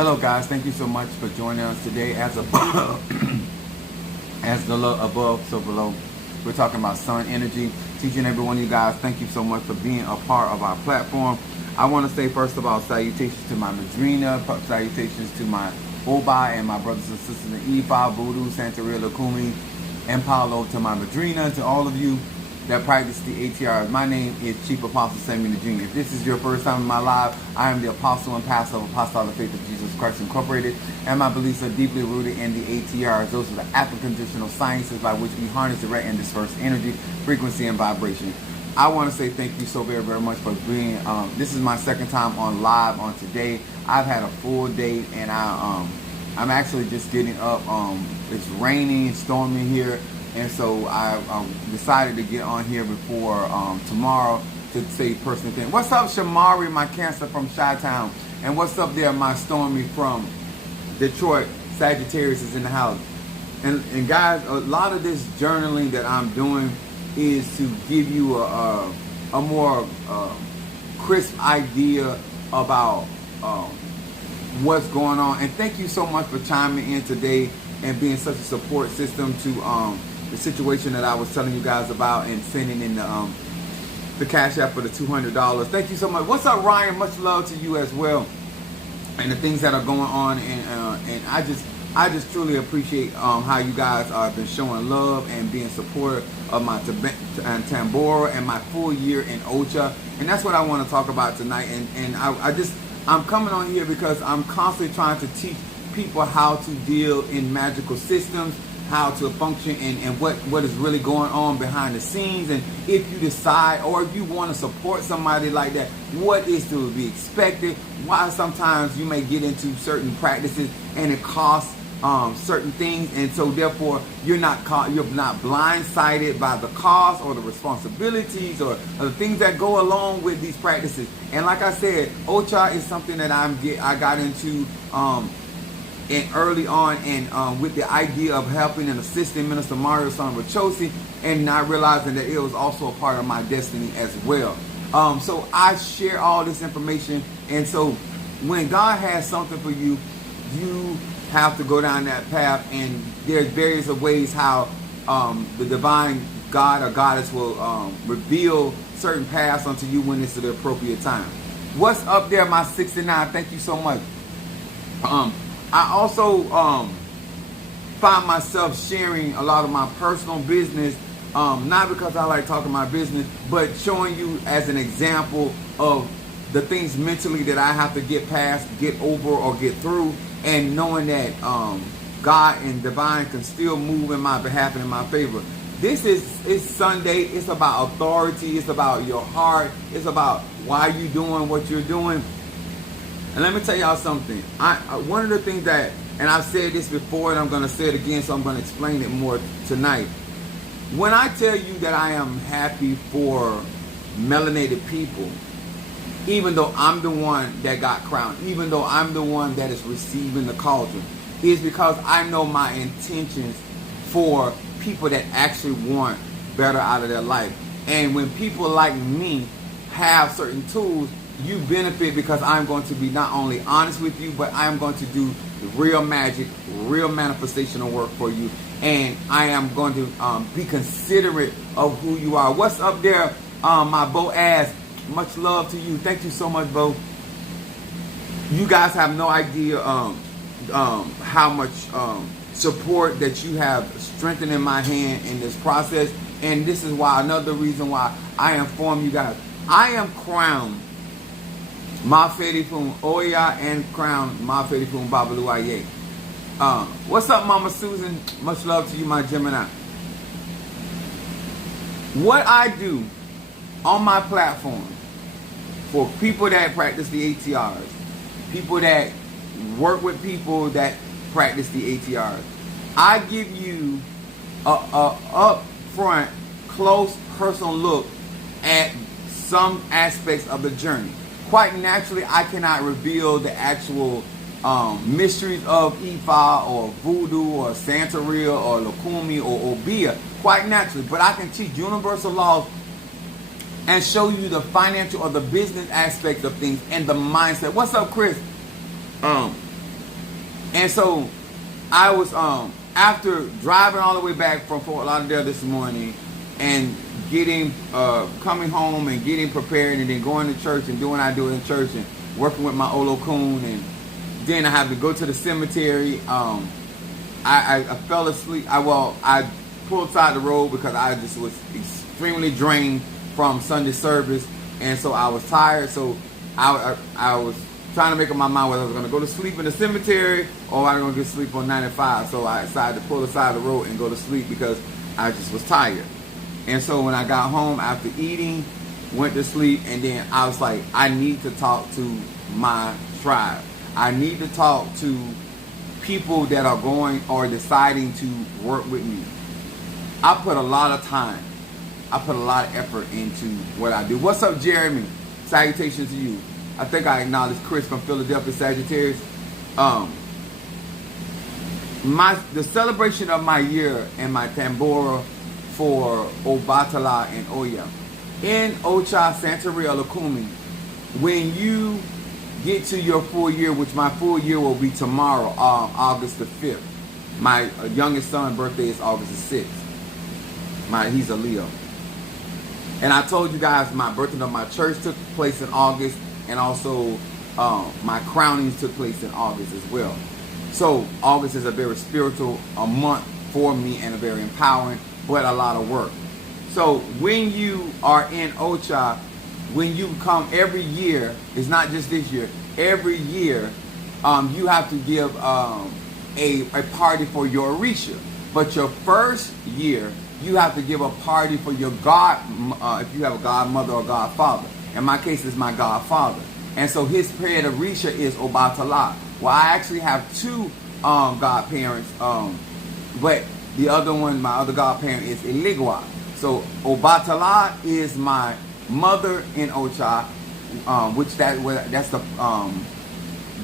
Hello guys, thank you so much for joining us today. As above, as above, so below. We're talking about sun energy. Teaching every one of you guys, thank you so much for being a part of our platform. I want to say first of all, salutations to my Madrina, salutations to my Oba and my brothers and sisters in Ifa, Voodoo, Santeria, Lukumi, and Paolo, to my Madrina, to all of you that practice the ATRs. My name is Chief Apostle Samuel Jr. If this is your first time in my life, I am the Apostle and Pastor of Apostolic Faith of Jesus Christ Incorporated, and my beliefs are deeply rooted in the ATRs. Those are the applicational sciences by which we harness, direct, and disperse energy, frequency, and vibration. I want to say thank you so very, very much for being, this is my second time on live on today. I've had a full day, and I'm actually just getting up. It's raining and storming here. And so I decided to get on here before tomorrow to say personal thing. What's up, Shamari, my Cancer from Chi-Town? And what's up there, my Stormy from Detroit? Sagittarius is in the house. And guys, a lot of this journaling that I'm doing is to give you a more crisp idea about what's going on. And thank you so much for chiming in today and being such a support system to the situation that I was telling you guys about and sending in the Cash App for the $200. Thank you so much. What's up, Ryan? Much love to you as well. And the things that are going on, and I just truly appreciate how you guys have been showing love and being supportive of my Tambor and my full year in Ocha. And that's what I want to talk about tonight. And I'm coming on here because I'm constantly trying to teach people how to deal in magical systems, how to function, and what is really going on behind the scenes. And if you decide, or if you want to support somebody like that, what is to be expected, why sometimes you may get into certain practices and it costs certain things, and so therefore you're not blindsided by the cost or the responsibilities or the things that go along with these practices. And like I said, Ocha is something that I got into and early on, and with the idea of helping and assisting Minister Mario Sanvachosi, and not realizing that it was also a part of my destiny as well. So I share all this information, and so when God has something for you, you have to go down that path, and there's various ways how the divine God or goddess will reveal certain paths unto you when it's the appropriate time. What's up there, my 69? Thank you so much. I also find myself sharing a lot of my personal business, not because I like talking my business, but showing you as an example of the things mentally that I have to get past, get over, or get through, and knowing that God and divine can still move in my behalf and in my favor. It's Sunday. It's about authority. It's about your heart. It's about why you doing what you're doing. And let me tell y'all something. One of the things that, and I've said this before and I'm going to say it again, so I'm going to explain it more tonight. When I tell you that I am happy for melanated people, even though I'm the one that got crowned, even though I'm the one that is receiving the cauldron, is because I know my intentions for people that actually want better out of their life. And when people like me have certain tools, you benefit because I'm going to be not only honest with you, but I'm going to do the real magic, real manifestational work for you. And I am going to be considerate of who you are. What's up there, my Boaz? Much love to you. Thank you so much, Bo. You guys have no idea how much support that you have strengthened in my hand in this process. And this is why, another reason why I inform you guys, I am crowned Mafedi Fum Oya and crowned Mafedi Fum Babalu Aye. What's up, Mama Susan? Much love to you, my Gemini. What I do on my platform for people that practice the ATRs, people that work with people that practice the ATRs, I give you a upfront, close, personal look at some aspects of the journey. Quite naturally, I cannot reveal the actual mysteries of Ifa or Voodoo or Santeria or Lukumi or Obia, quite naturally. But I can teach universal laws and show you the financial or the business aspect of things and the mindset. What's up, Chris? And so I was after driving all the way back from Fort Lauderdale this morning and getting coming home and getting prepared and then going to church and doing what I do in church and working with my Olo Coon, and then I have to go to the cemetery. I fell asleep. I pulled aside the road because I just was extremely drained from Sunday service, and so I was tired. So I was trying to make up my mind whether I was going to go to sleep in the cemetery or I was going to get sleep on 95. So I decided to pull aside the road and go to sleep because I just was tired. And so when I got home after eating, went to sleep, and then I was like, I need to talk to my tribe. I need to talk to people that are going or deciding to work with me. I put a lot of time. I put a lot of effort into what I do. What's up, Jeremy? Salutations to you. I think I acknowledge Chris from Philadelphia, Sagittarius. The celebration of my year and my Tambor for Obatala and Oya. In Ocha, Santeria, Lukumi, when you get to your full year, which my full year will be tomorrow, August the 5th. My youngest son's birthday is August the 6th. He's a Leo. And I told you guys my birthday of my church took place in August, and also my crownings took place in August as well. So August is a very spiritual month for me and a very empowering, but a lot of work. So when you are in Ocha, when you come every year, it's not just this year, every year you have to give a party for your Orisha. But your first year, you have to give a party for your God, if you have a godmother or godfather. In my case, it's my godfather. And so his head Orisha is Obatala. Well, I actually have two godparents, but the other one, my other godparent, is Iligwa. So Obatala is my mother in Ocha, which that's the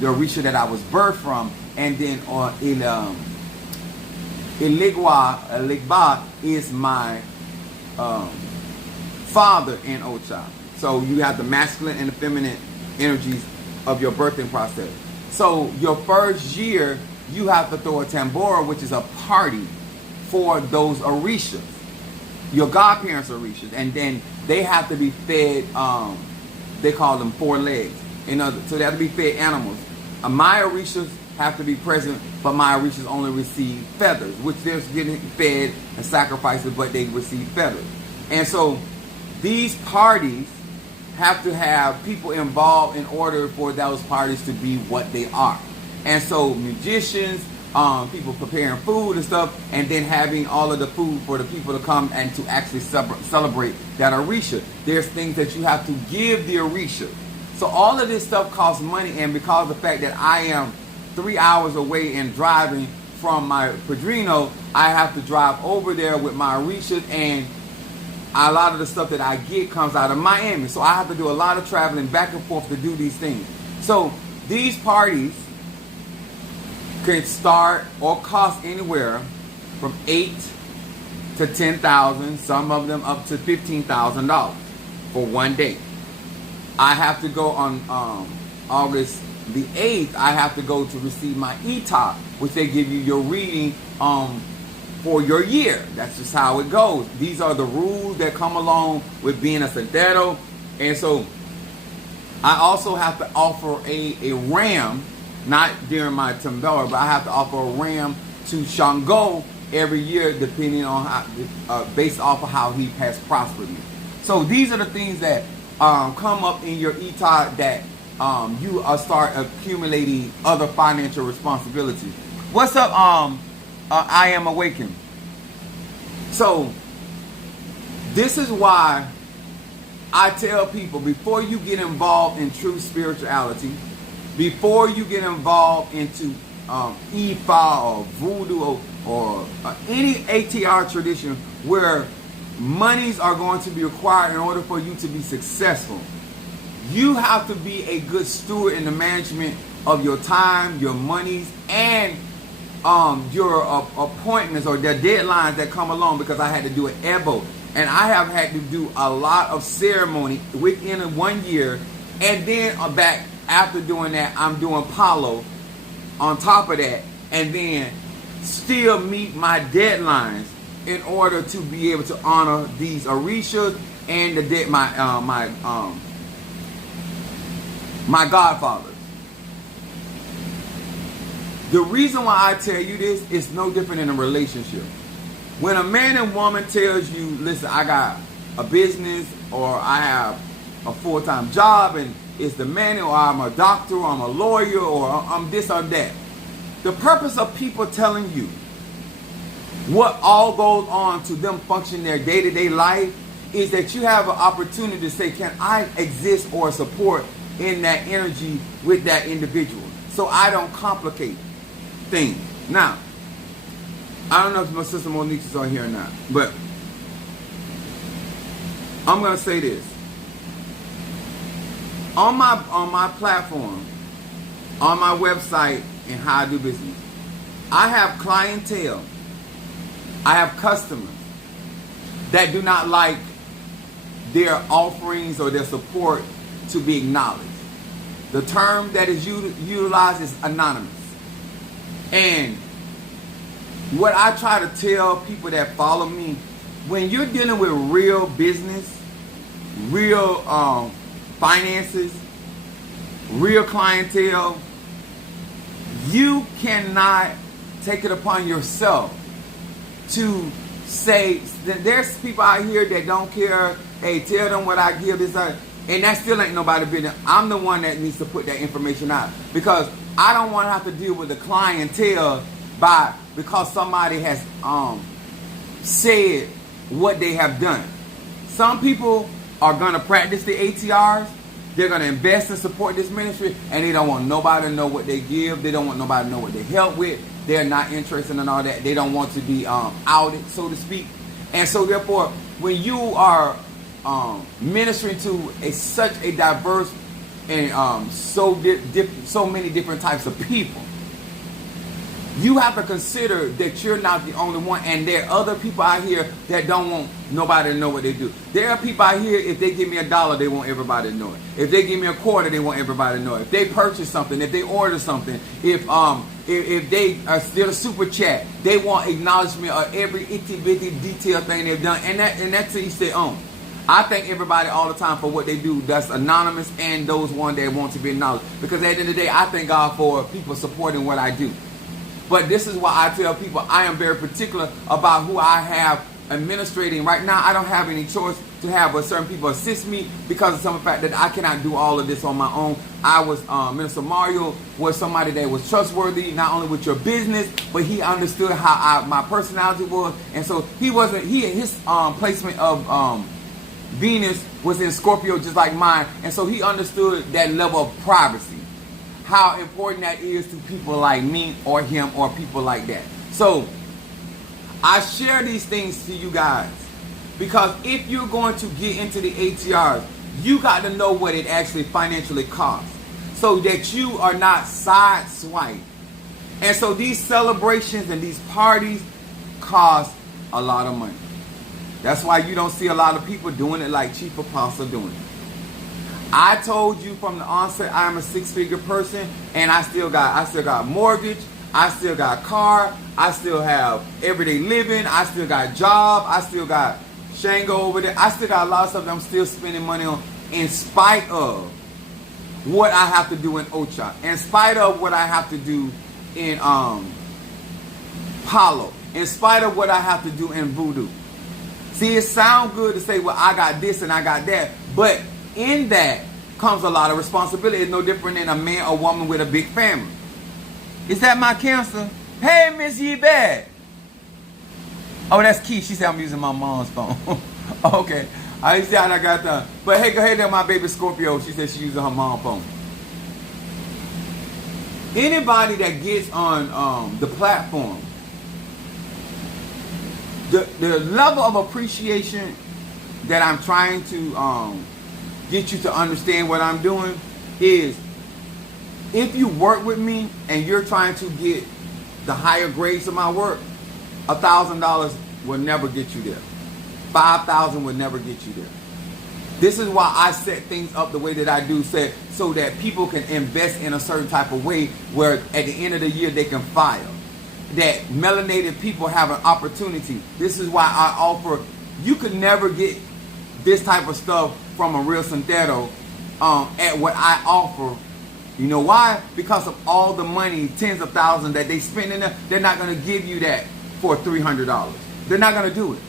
Orisha that I was birthed from, and then Iligba is my father in Ocha. So you have the masculine and the feminine energies of your birthing process. So your first year, you have to throw a tambora, which is a party for those Orishas, your godparents' Orishas, and then they have to be fed. They call them four legs. So they have to be fed animals. My Orishas have to be present, but my Orishas only receive feathers, which they're getting fed and sacrifices, but they receive feathers. And so these parties have to have people involved in order for those parties to be what they are. And so musicians, people preparing food and stuff, and then having all of the food for the people to come and to actually celebrate that Orisha. There's things that you have to give the Orisha. So all of this stuff costs money, and because of the fact that I am 3 hours away and driving from my Padrino, I have to drive over there with my Orishas, and a lot of the stuff that I get comes out of Miami. So I have to do a lot of traveling back and forth to do these things. So these parties can start or cost anywhere from $8,000 to $10,000, some of them up to $15,000 for one day. I have to go on August the 8th, I have to go to receive my ETOP, which they give you your reading for your year. That's just how it goes. These are the rules that come along with being a Sendero. And so I also have to offer a ram, not during my Tambor, but I have to offer a ram to Shango every year, depending on how, based off of how he has prospered me. So these are the things that come up in your ETOP that you start accumulating other financial responsibilities. What's up, I Am Awakened? So this is why I tell people, before you get involved in true spirituality, before you get involved into Ifa or Voodoo or any ATR tradition where monies are going to be required in order for you to be successful, you have to be a good steward in the management of your time, your monies, and your appointments or the deadlines that come along, because I had to do an Ebo. And I have had to do a lot of ceremony within 1 year. And then back after doing that, I'm doing Palo on top of that, and then still meet my deadlines in order to be able to honor these Orishas and my godfathers. The reason why I tell you this is no different in a relationship. When a man and woman tells you, listen, I got a business, or I have a full-time job, and it's the man, or I'm a doctor, or I'm a lawyer, or I'm this or that. The purpose of people telling you what all goes on to them function their day-to-day life is that you have an opportunity to say, can I exist or support in that energy with that individual, so I don't complicate things. Now, I don't know if my sister Monique is on here or not, but I'm going to say this. On my platform, on my website, and how I do business, I have clientele, I have customers that do not like their offerings or their support to be acknowledged. The term that is utilized is anonymous. And what I try to tell people that follow me, when you're dealing with real business, real finances, real clientele, you cannot take it upon yourself to say that there's people out here that don't care. Hey, tell them what I give this, and that still ain't nobody business. I'm the one that needs to put that information out, because I don't want to have to deal with the clientele because somebody has said what they have done. Some people are going to practice the ATRs. They're going to invest and support this ministry, and they don't want nobody to know what they give. They don't want nobody to know what they help with. They're not interested in all that. They don't want to be outed, so to speak. And so therefore, when you are ministering to such a diverse and so many different types of people, you have to consider that you're not the only one, and there are other people out here that don't want nobody to know what they do. There are people out here, if they give me $1, they want everybody to know it. If they give me $0.25, they want everybody to know it. If they purchase something, if they order something, if they still a super chat, they want acknowledgement of every itty bitty detail thing they've done, and that's to each their own. I thank everybody all the time for what they do that's anonymous, and those ones that want to be acknowledged, because at the end of the day, I thank God for people supporting what I do. But this is why I tell people I am very particular about who I have administrating. Right now, I don't have any choice to have certain people assist me, because of some fact that I cannot do all of this on my own. I was Minister Mario was somebody that was trustworthy, not only with your business, but he understood how my personality was, and so his placement of Venus was in Scorpio, just like mine, and so he understood that level of privacy, how important that is to people like me or him or people like that. So I share these things to you guys, because if you're going to get into the ATRs, you got to know what it actually financially costs, so that you are not sideswiped. And so these celebrations and these parties cost a lot of money. That's why you don't see a lot of people doing it like Chief Apostle doing it. I told you from the onset, I am a six-figure person, and I still got mortgage, I still got car, I still have everyday living, I still got job, I still got Shango over there, I still got a lot of stuff that I'm still spending money on, in spite of what I have to do in Ocha, in spite of what I have to do in Palo, in spite of what I have to do in Voodoo. See, it sounds good to say, well, I got this and I got that, but in that comes a lot of responsibility. It's no different than a man or woman with a big family. Is that my Cancer? Hey, Miss Yvette. Oh, that's Key. She said I'm using my mom's phone. Okay. I see how I got done. But hey, go ahead there, my baby Scorpio. She said she's using her mom's phone. Anybody that gets on the platform, the level of appreciation that I'm trying to get you to understand what I'm doing is, if you work with me and you're trying to get the higher grades of my work, $1,000 will never get you there. $5,000 will never get you there. This is why I set things up the way that I do, so that people can invest in a certain type of way where at the end of the year they can file. That melanated people have an opportunity. This is why I offer, you could never get this type of stuff from a real Santero at what I offer. You know why? Because of all the money, tens of thousands that they spend in there, they're not going to give you that for $300. They're not going to do it.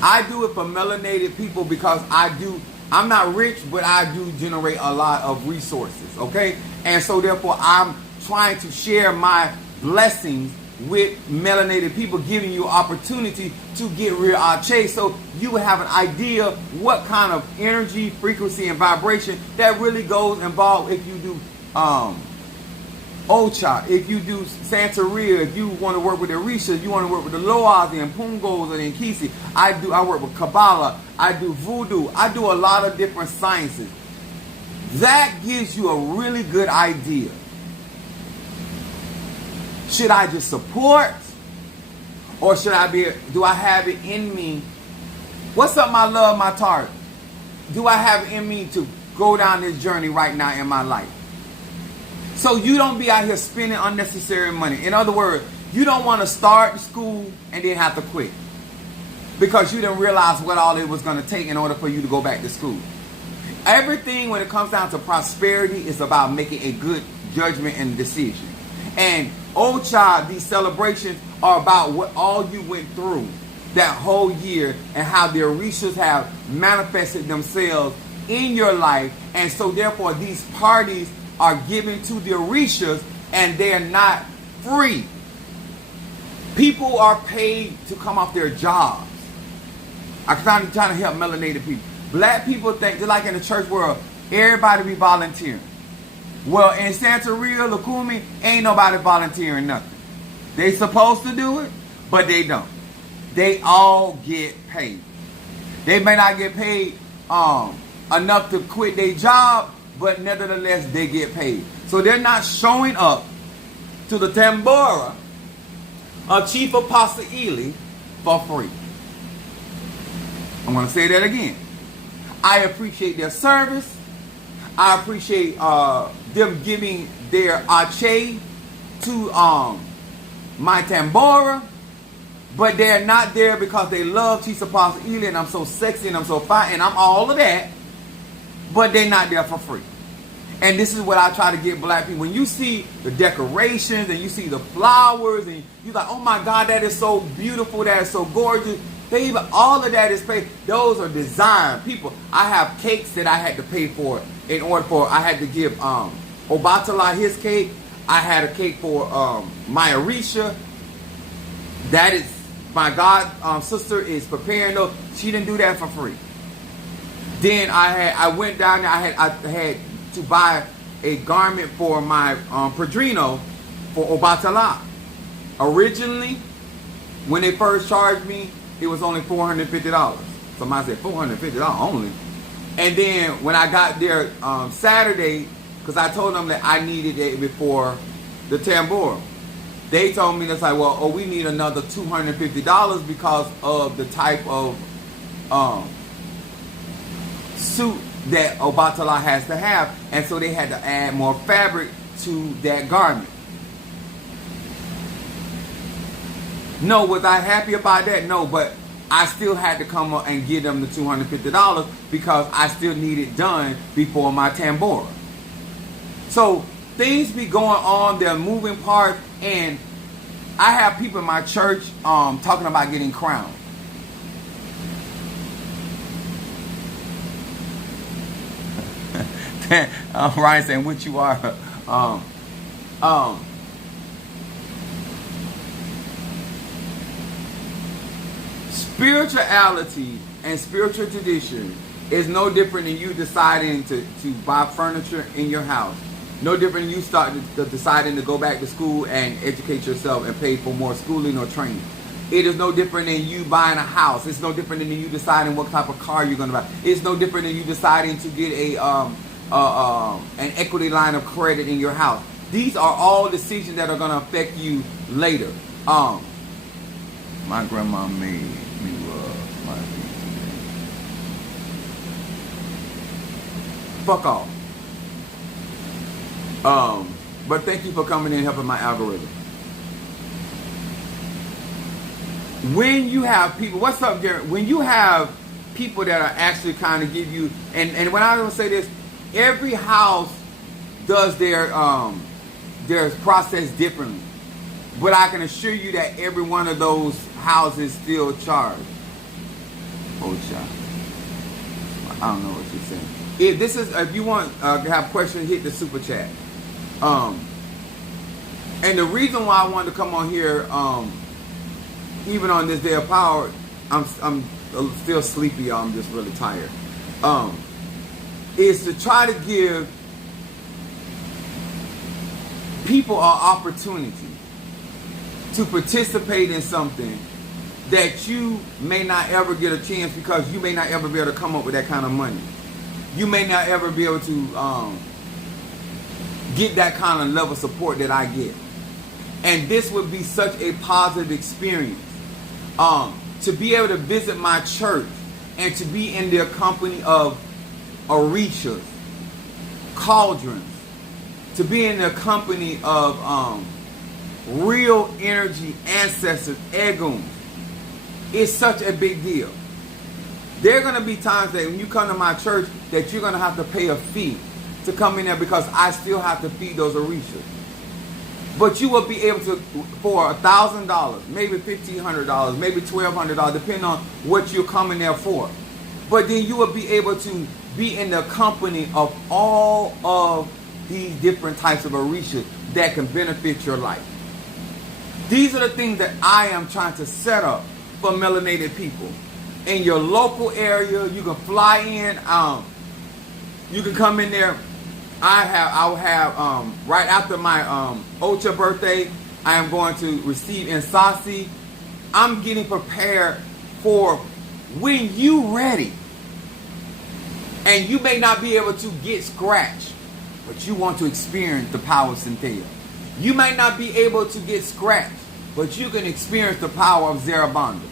I do it for melanated people because I'm not rich, but I do generate a lot of resources, okay? And so therefore, I'm trying to share my blessings with melanated people, giving you opportunity to get real Ocha, so you will have an idea what kind of energy, frequency, and vibration that really goes involved if you do Ocha, if you do Santeria, if you want to work with the Orishas, you want to work with the Loas and Pungos and Nkisi. I work with Kabbalah, I do Voodoo, I do a lot of different sciences. That gives you a really good idea. Should I just support? Or should do I have it in me? What's up, my love, my tart? Do I have it in me to go down this journey right now in my life? So you don't be out here spending unnecessary money. In other words, you don't want to start school and then have to quit. Because you didn't realize what all it was going to take in order for you to go back to school. Everything when it comes down to prosperity is about making a good judgment and decision. And Ocha, these celebrations are about what all you went through that whole year and how the Orishas have manifested themselves in your life. And so therefore these parties are given to the Orishas and they're not free. People are paid to come off their jobs. I'm trying to help melanated people. Black people think, just like in the church world, everybody be volunteering. Well, in Santeria, Lukumi, ain't nobody volunteering nothing. They supposed to do it, but they don't. They all get paid. They may not get paid enough to quit their job, but nevertheless, they get paid. So they're not showing up to the Tambor of Chief Apostle Ely for free. I'm going to say that again. I appreciate their service. I appreciate them giving their Ocha to my Tambora, but they're not there because they love Chief Apostle Ely and I'm so sexy and I'm so fine and I'm all of that, but they're not there for free. And this is what I try to get black people. When you see the decorations and you see the flowers and you're like, oh my God, that is so beautiful, that is so gorgeous. All of that is paid. Those are designed people. I have cakes that I had to pay for in order for, I had to give Obatala his cake. I had a cake for my Orisha. That is, my God sister is preparing those. She didn't do that for free. Then I went down there, I had to buy a garment for my Padrino for Obatala. Originally, when they first charged me, it was only $450. Somebody said $450 only. And then when I got there Saturday, because I told them that I needed it before the Tambor, they told me that's like, well, oh, we need another $250 because of the type of suit that Obatala has to have, and so they had to add more fabric to that garment. No, was I happy about that? No, but I still had to come up and give them the $250 because I still need it done before my Tambora. So things be going on, they're moving parts, and I have people in my church talking about getting crowned. Ryan saying, what you are. Spirituality and spiritual tradition is no different than you deciding to buy furniture in your house. No different than you deciding to go back to school and educate yourself and pay for more schooling or training. It is no different than you buying a house. It's no different than you deciding what type of car you're going to buy. It's no different than you deciding to get an equity line of credit in your house. These are all decisions that are going to affect you later. My grandma made me love my fuck off. But thank you for coming in and helping my algorithm. When you have people, what's up, Gary? When you have people that are actually kind of give you, and when I don't say this, every house does their process differently. But I can assure you that every one of those houses still charge. Ocha. I don't know what you're saying. If you want to have questions, hit the super chat. And the reason why I wanted to come on here, even on this day of power, I'm still sleepy, y'all. I'm just really tired. Is to try to give people an opportunity to participate in something that you may not ever get a chance, because you may not ever be able to come up with that kind of money. You may not ever be able to get that kind of level of support that I get. And this would be such a positive experience. To be able to visit my church and to be in their company of orishas, cauldrons, to be in the company of real energy ancestors, eguns, is such a big deal. There are going to be times that when you come to my church that you're going to have to pay a fee to come in there, because I still have to feed those orishas. But you will be able to, for $1,000, maybe $1,500, maybe $1,200, depending on what you're coming there for. But then you will be able to be in the company of all of these different types of orishas that can benefit your life. These are the things that I am trying to set up for melanated people. In your local area, you can fly in. You can come in there. I will have right after my Ocha birthday, I am going to receive Insasi. I'm getting prepared for when you ready. And you may not be able to get scratched, but you want to experience the power of Cynthia. You might not be able to get scratched, but you can experience the power of Zarabanda.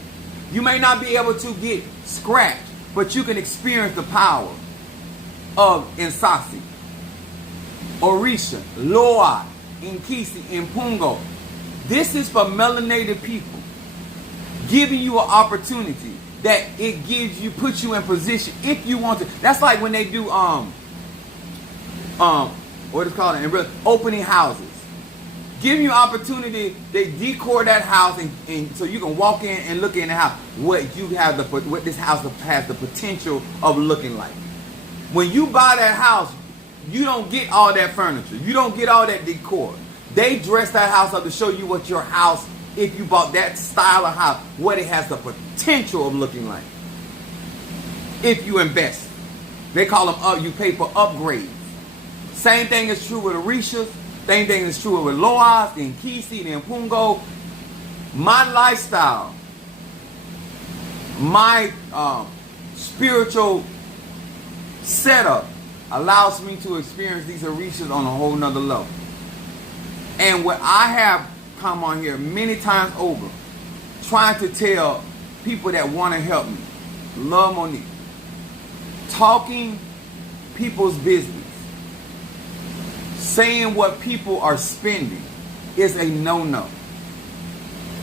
You may not be able to get scratched, but you can experience the power of Insasi, Orisha, Loa, Inkisi, Impungo. This is for melanated people, giving you an opportunity that it gives you, puts you in position if you want to. That's like when they do what is called opening houses. Give you opportunity. They decor that house, and so you can walk in and look in the house. What this house has the potential of looking like. When you buy that house, you don't get all that furniture. You don't get all that decor. They dress that house up to show you what your house, if you bought that style of house, what it has the potential of looking like. If you invest, they call them up. You pay for upgrades. Same thing is true with Orishas. Same thing is true with Loas, and Kisi, and Pungo. My lifestyle, my spiritual setup allows me to experience these Orishas on a whole nother level. And what I have come on here many times over, trying to tell people that want to help me, love Monique, talking people's business, saying what people are spending is a no-no.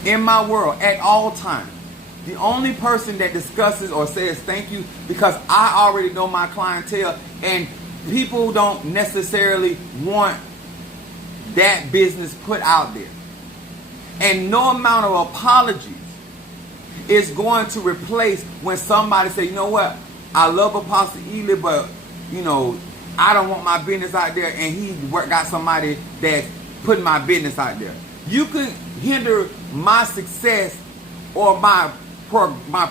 In my world, at all times, the only person that discusses or says thank you, because I already know my clientele, and people don't necessarily want that business put out there. And no amount of apologies is going to replace when somebody say, you know what, I love Apostle Ely, but I don't want my business out there, and he got somebody that's putting my business out there. You can hinder my success or my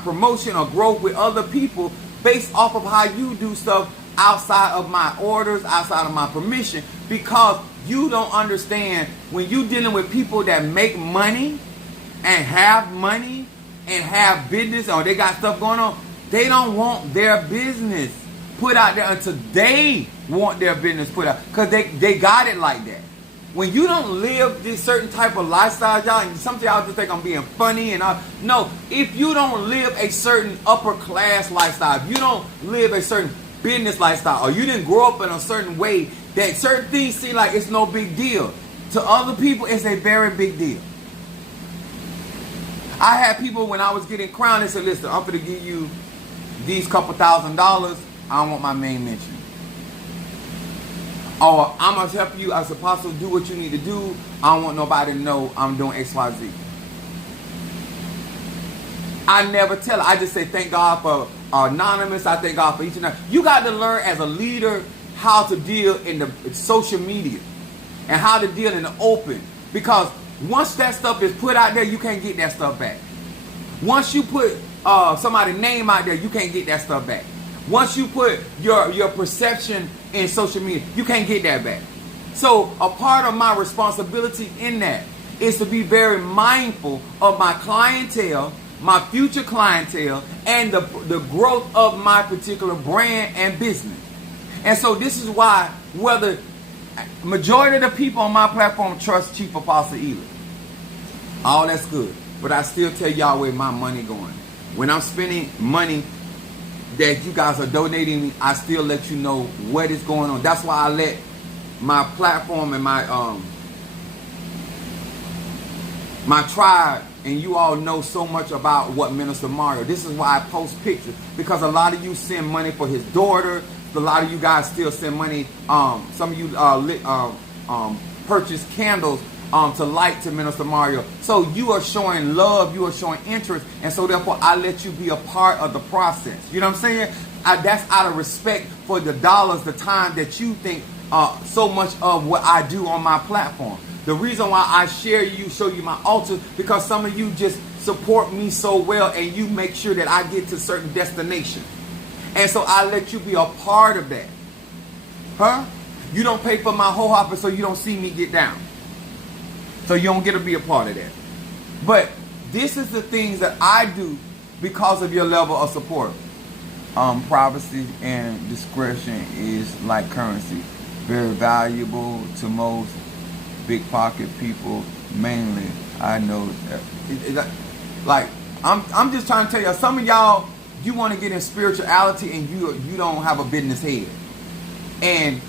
promotion or growth with other people based off of how you do stuff outside of my orders, outside of my permission, because you don't understand when you dealing with people that make money and have business, or they got stuff going on. They don't want their business put out there until they want their business put out, because they got it like that. When you don't live this certain type of lifestyle, y'all, and some of y'all just think I'm being funny and all. No, if you don't live a certain upper class lifestyle, if you don't live a certain business lifestyle, or you didn't grow up in a certain way that certain things seem like it's no big deal. To other people, it's a very big deal. I had people when I was getting crowned, they said, listen, I'm going to give you these couple $1,000. I don't want my name mentioned. Or I'm going to help you as apostle do what you need to do. I don't want nobody to know I'm doing X, Y, Z. I never tell her. I just say thank God for anonymous. I thank God for each and every. You got to learn as a leader how to deal in the social media and how to deal in the open. Because once that stuff is put out there, you can't get that stuff back. Once you put somebody's name out there, you can't get that stuff back. Once you put your perception in social media, you can't get that back. So a part of my responsibility in that is to be very mindful of my clientele, my future clientele, and the growth of my particular brand and business. And so this is why, whether majority of the people on my platform trust Chief Apostle Eli. All that's good. But I still tell y'all where my money going. When I'm spending money that you guys are donating me, I still let you know what is going on. That's why I let my platform and my tribe and you all know so much about what Minister Mario. This is why I post pictures, because a lot of you send money for his daughter. A lot of you guys still send money. Some of you purchase candles to light to Minister Mario. So you are showing love, you are showing interest, and so therefore I let you be a part of the process. You know what I'm saying? That's out of respect for the dollars, the time that you think so much of what I do on my platform. The reason why I show you my altars, because some of you just support me so well and you make sure that I get to certain destinations. And so I let you be a part of that. Huh? You don't pay for my whole office, so you don't see me get down. So you don't get to be a part of that. But this is the things that I do because of your level of support. Privacy and discretion is like currency. Very valuable to most big pocket people. Mainly, I know that. Like, I'm just trying to tell you, some of y'all, you want to get in spirituality and you don't have a business head. And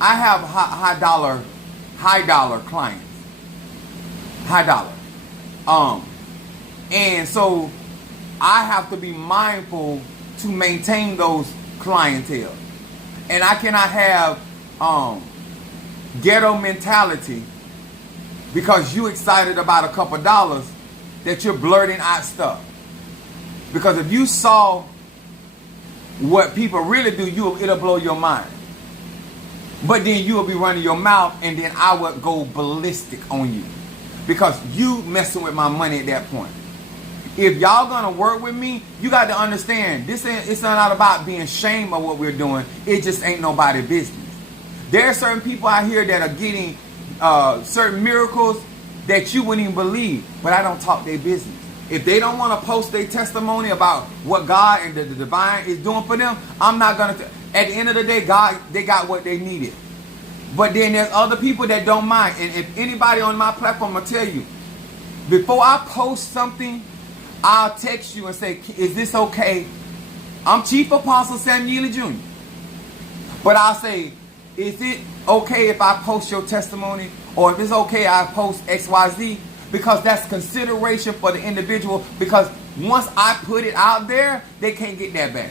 I have high dollar clients. High dollar. And so I have to be mindful to maintain those clientele. And I cannot have ghetto mentality because you excited about a couple dollars that you're blurting out stuff. Because if you saw what people really do, it'll blow your mind. But then you will be running your mouth, and then I would go ballistic on you. Because you messing with my money at that point. If y'all gonna work with me, you got to understand, it's not about being ashamed of what we're doing. It just ain't nobody's business. There are certain people out here that are getting certain miracles that you wouldn't even believe, but I don't talk their business. If they don't want to post their testimony about what God and the divine is doing for them, I'm not going to. At the end of the day, they got what they needed. But then there's other people that don't mind. And if anybody on my platform will tell you, before I post something, I'll text you and say, is this okay? I'm Chief Apostle Samuel Jr. But I'll say, is it okay if I post your testimony? Or if it's okay I post XYZ? Because that's consideration for the individual. Because once I put it out there, they can't get that back.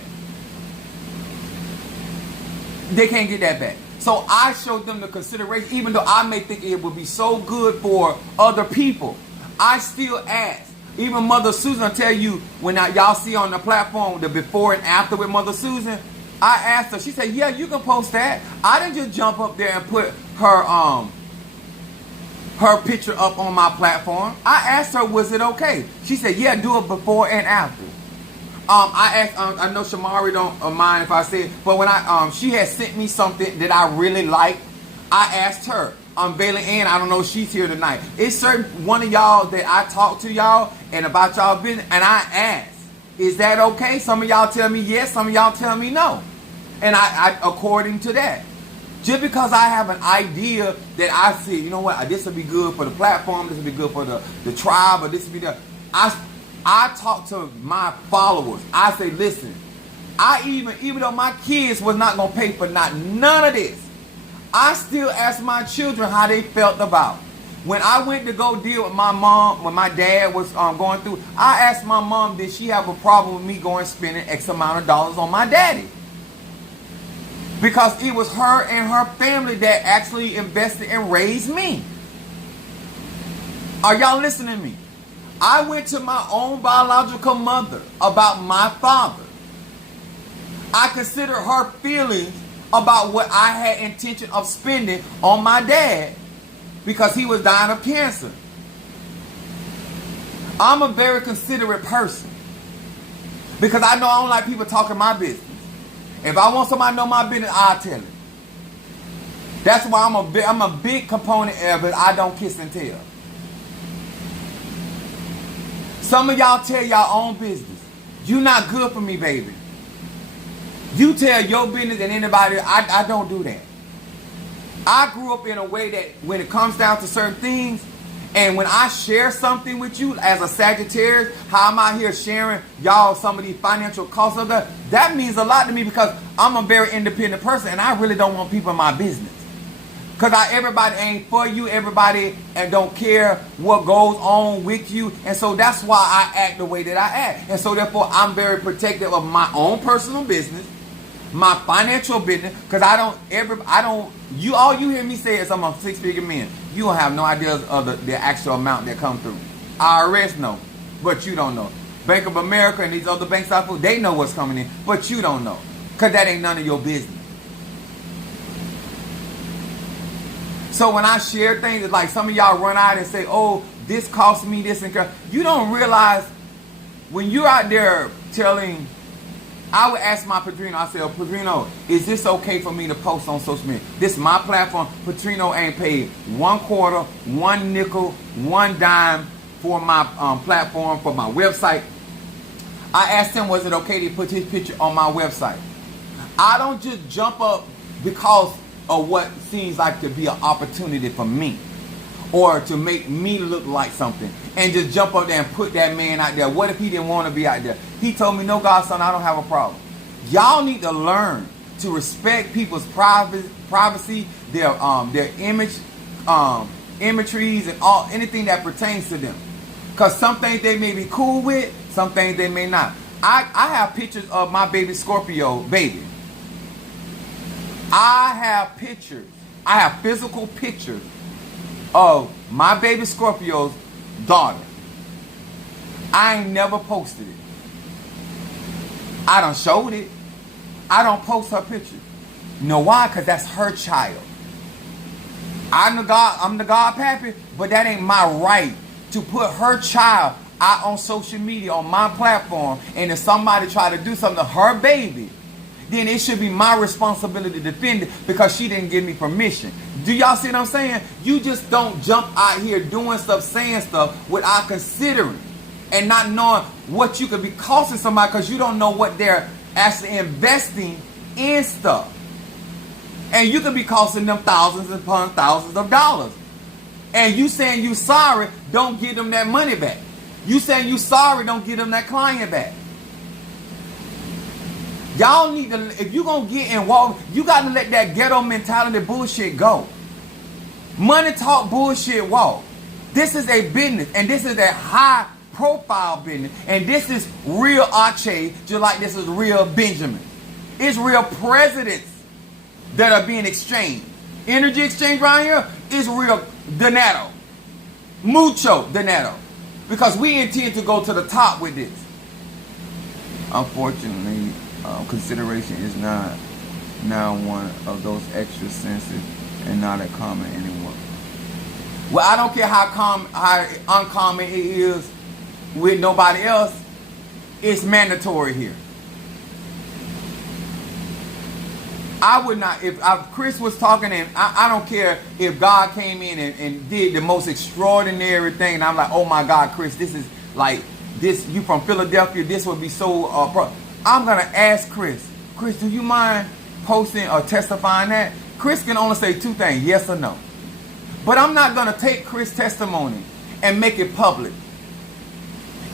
They can't get that back. So I showed them the consideration, even though I may think it would be so good for other people. I still ask. Even Mother Susan will tell you, when y'all see on the platform the before and after with Mother Susan, I asked her, she said, yeah, you can post that. I didn't just jump up there and put her picture up on my platform. I asked her, was it okay? She said, yeah, do it before and after. I asked, I know Shamari don't mind if I say it, but when she had sent me something that I really liked, I asked her. Valen Ann, I don't know if she's here tonight. It's certain one of y'all that I talk to y'all and about y'all business, and I ask, is that okay? Some of y'all tell me yes, some of y'all tell me no. And I according to that. Just because I have an idea that I see, you know what, this will be good for the platform, this will be good for the tribe, or this will be the... I talk to my followers. I say, listen, Even though my kids was not going to pay for none of this, I still asked my children how they felt about. When I went to go deal with my mom, when my dad was going through, I asked my mom, did she have a problem with me going spending X amount of dollars on my daddy? Because it was her and her family that actually invested and raised me. Are y'all listening to me? I went to my own biological mother about my father. I considered her feelings about what I had intention of spending on my dad because he was dying of cancer. I'm a very considerate person because I know I don't like people talking my business. If I want somebody to know my business, I'll tell it. That's why I'm a big component of it. I don't kiss and tell. Some of y'all tell y'all own business. You not good for me, baby. You tell your business and anybody. I don't do that. I grew up in a way that when it comes down to certain things, and when I share something with you as a Sagittarius, how I'm out here sharing y'all some of these financial costs of that means a lot to me because I'm a very independent person and I really don't want people in my business. Because everybody ain't for you, everybody and don't care what goes on with you. And so that's why I act the way that I act. And so therefore I'm very protective of my own personal business, my financial business, because all you hear me say is I'm a six-figure man. You don't have no idea of the actual amount that come through. IRS know, but you don't know. Bank of America and these other banks out there, they know what's coming in, but you don't know. Because that ain't none of your business. So when I share things, it's like some of y'all run out and say, oh, this cost me this and that. You don't realize when you're out there telling, I would ask my Padrino, I said, oh, Padrino, is this okay for me to post on social media? This is my platform. Padrino ain't paid 1 quarter, 1 nickel, 1 dime for my platform, for my website. I asked him, was it okay to put his picture on my website? I don't just jump up because of what seems like to be an opportunity for me or to make me look like something and just jump up there and put that man out there. What if he didn't want to be out there? He told me, no, Godson, I don't have a problem. Y'all need to learn to respect people's privacy, their imageries and anything that pertains to them. Because some things they may be cool with, some things they may not. I have pictures of my baby Scorpio baby. I have pictures. I have physical pictures of my baby Scorpio's daughter. I ain't never posted it. I done showed it. I don't post her picture. You know why? Because that's her child. I'm the godpappy, but that ain't my right to put her child out on social media, on my platform, and if somebody try to do something to her baby, then it should be my responsibility to defend it because she didn't give me permission. Do y'all see what I'm saying? You just don't jump out here doing stuff, saying stuff without considering and not knowing what you could be costing somebody because you don't know what they're actually investing in stuff. And you could be costing them thousands upon thousands of dollars. And you saying you sorry, don't give them that money back. You saying you sorry, don't give them that client back. Y'all need to, if you're going to get involved, you got to let that ghetto mentality bullshit go. Money talk bullshit walk. This is a business, and this is a high profile business, and this is real Ocha, just like this is real Benjamin. It's real presidents that are being exchanged. Energy exchange right here is real dinero. Mucho dinero. Because we intend to go to the top with this. Unfortunately, consideration is not now one of those extra senses and not a common anymore. Well, I don't care how uncommon it is with nobody else. It's mandatory here. I would not, if Chris was talking, and I don't care if God came in and did the most extraordinary thing, and I'm like, oh my God, Chris, this is like, this, you from Philadelphia, this would be so, I'm going to ask Chris, do you mind posting or testifying that? Chris can only say 2 things, yes or no. But I'm not going to take Chris' testimony and make it public.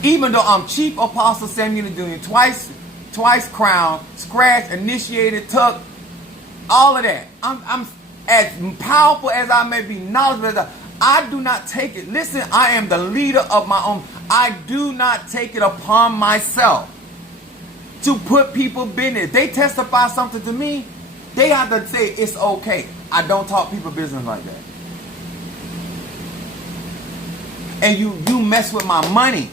Even though I'm Chief Apostle Samuel Jr., twice twice crowned, scratched, initiated, tucked, all of that. I'm as powerful as I may be, knowledgeable as I do not take it. Listen, I am the leader of my own. I do not take it upon myself to put people business. They testify something to me, they have to say it's okay. I don't talk people business like that. And you mess with my money,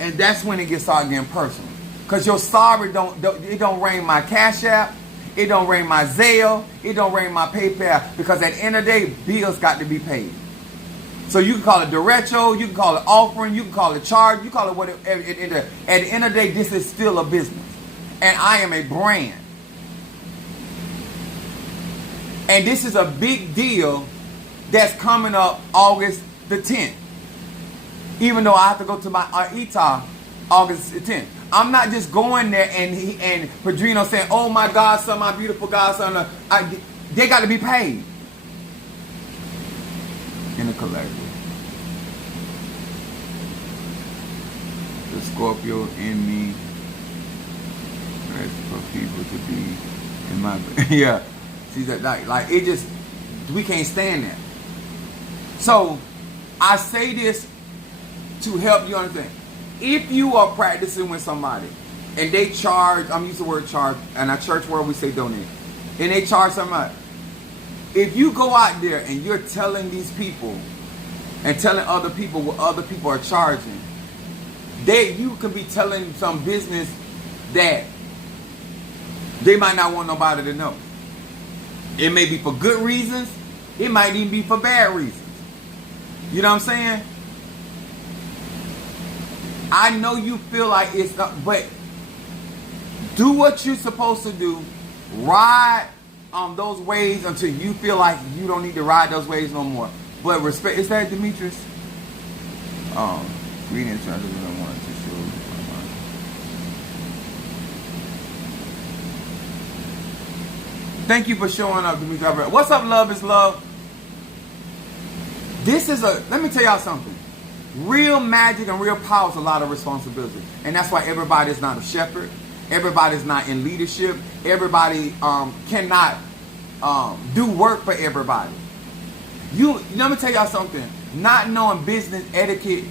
and that's when it gets started getting personal. Cause your sorry it don't ring my Cash App, it don't ring my Zelle, it don't ring my PayPal. Because at the end of the day, bills got to be paid. So you can call it derecho, you can call it offering, you can call it charge, you call it whatever. At the end of the day, this is still a business, and I am a brand. And this is a big deal that's coming up August the 10th. Even though I have to go to my ETA August the 10th. I'm not just going there and Padrino saying, oh my godson, my beautiful godson. They got to be paid. In the collective. The Scorpio in me for people to be in my yeah. See that like it just, we can't stand that. So I say this to help you understand. If you are practicing with somebody and they charge, I'm using the word charge, and at church world we say donate, and they charge somebody. If you go out there and you're telling these people and telling other people what other people are charging, you could be telling some business that they might not want nobody to know. It may be for good reasons. It might even be for bad reasons. You know what I'm saying? I know you feel like it's not, but do what you're supposed to do. Ride those waves until you feel like you don't need to ride those waves no more. But respect. Is that Demetrius? Greetings, I wanted to show. Thank you for showing up, Demetrius. What's up, love is love? Let me tell y'all something. Real magic and real power is a lot of responsibility. And that's why everybody's not a shepherd. Everybody's not in leadership. Everybody cannot do work for everybody. Let me tell y'all something. Not knowing business etiquette,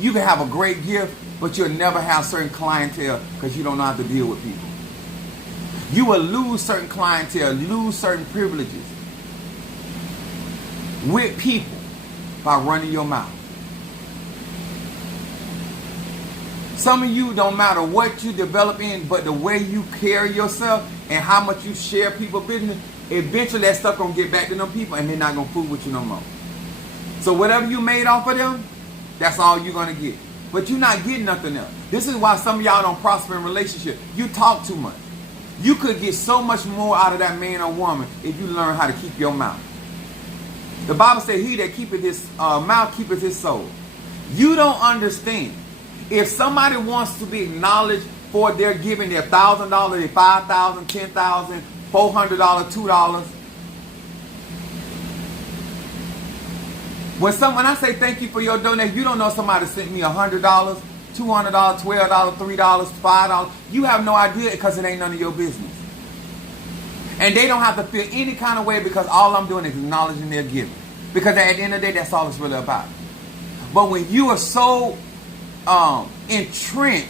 you can have a great gift, but you'll never have certain clientele because you don't know how to deal with people. You will lose certain clientele, lose certain privileges with people by running your mouth. Some of you, don't matter what you develop in, but the way you carry yourself and how much you share people's business, eventually that stuff gonna get back to them people and they're not gonna fool with you no more. So whatever you made off of them, that's all you're gonna get. But you're not getting nothing else. This is why some of y'all don't prosper in relationships. You talk too much. You could get so much more out of that man or woman if you learn how to keep your mouth. The Bible says, he that keepeth his mouth keepeth his soul. You don't understand. If somebody wants to be acknowledged for their giving their $1,000, their $5,000, $10,000, $400, $2, when I say thank you for your donation, you don't know somebody sent me $100, $200, $12, $3, $5. You have no idea because it ain't none of your business. And they don't have to feel any kind of way because all I'm doing is acknowledging their giving. Because at the end of the day, that's all it's really about. But when you are so entrenched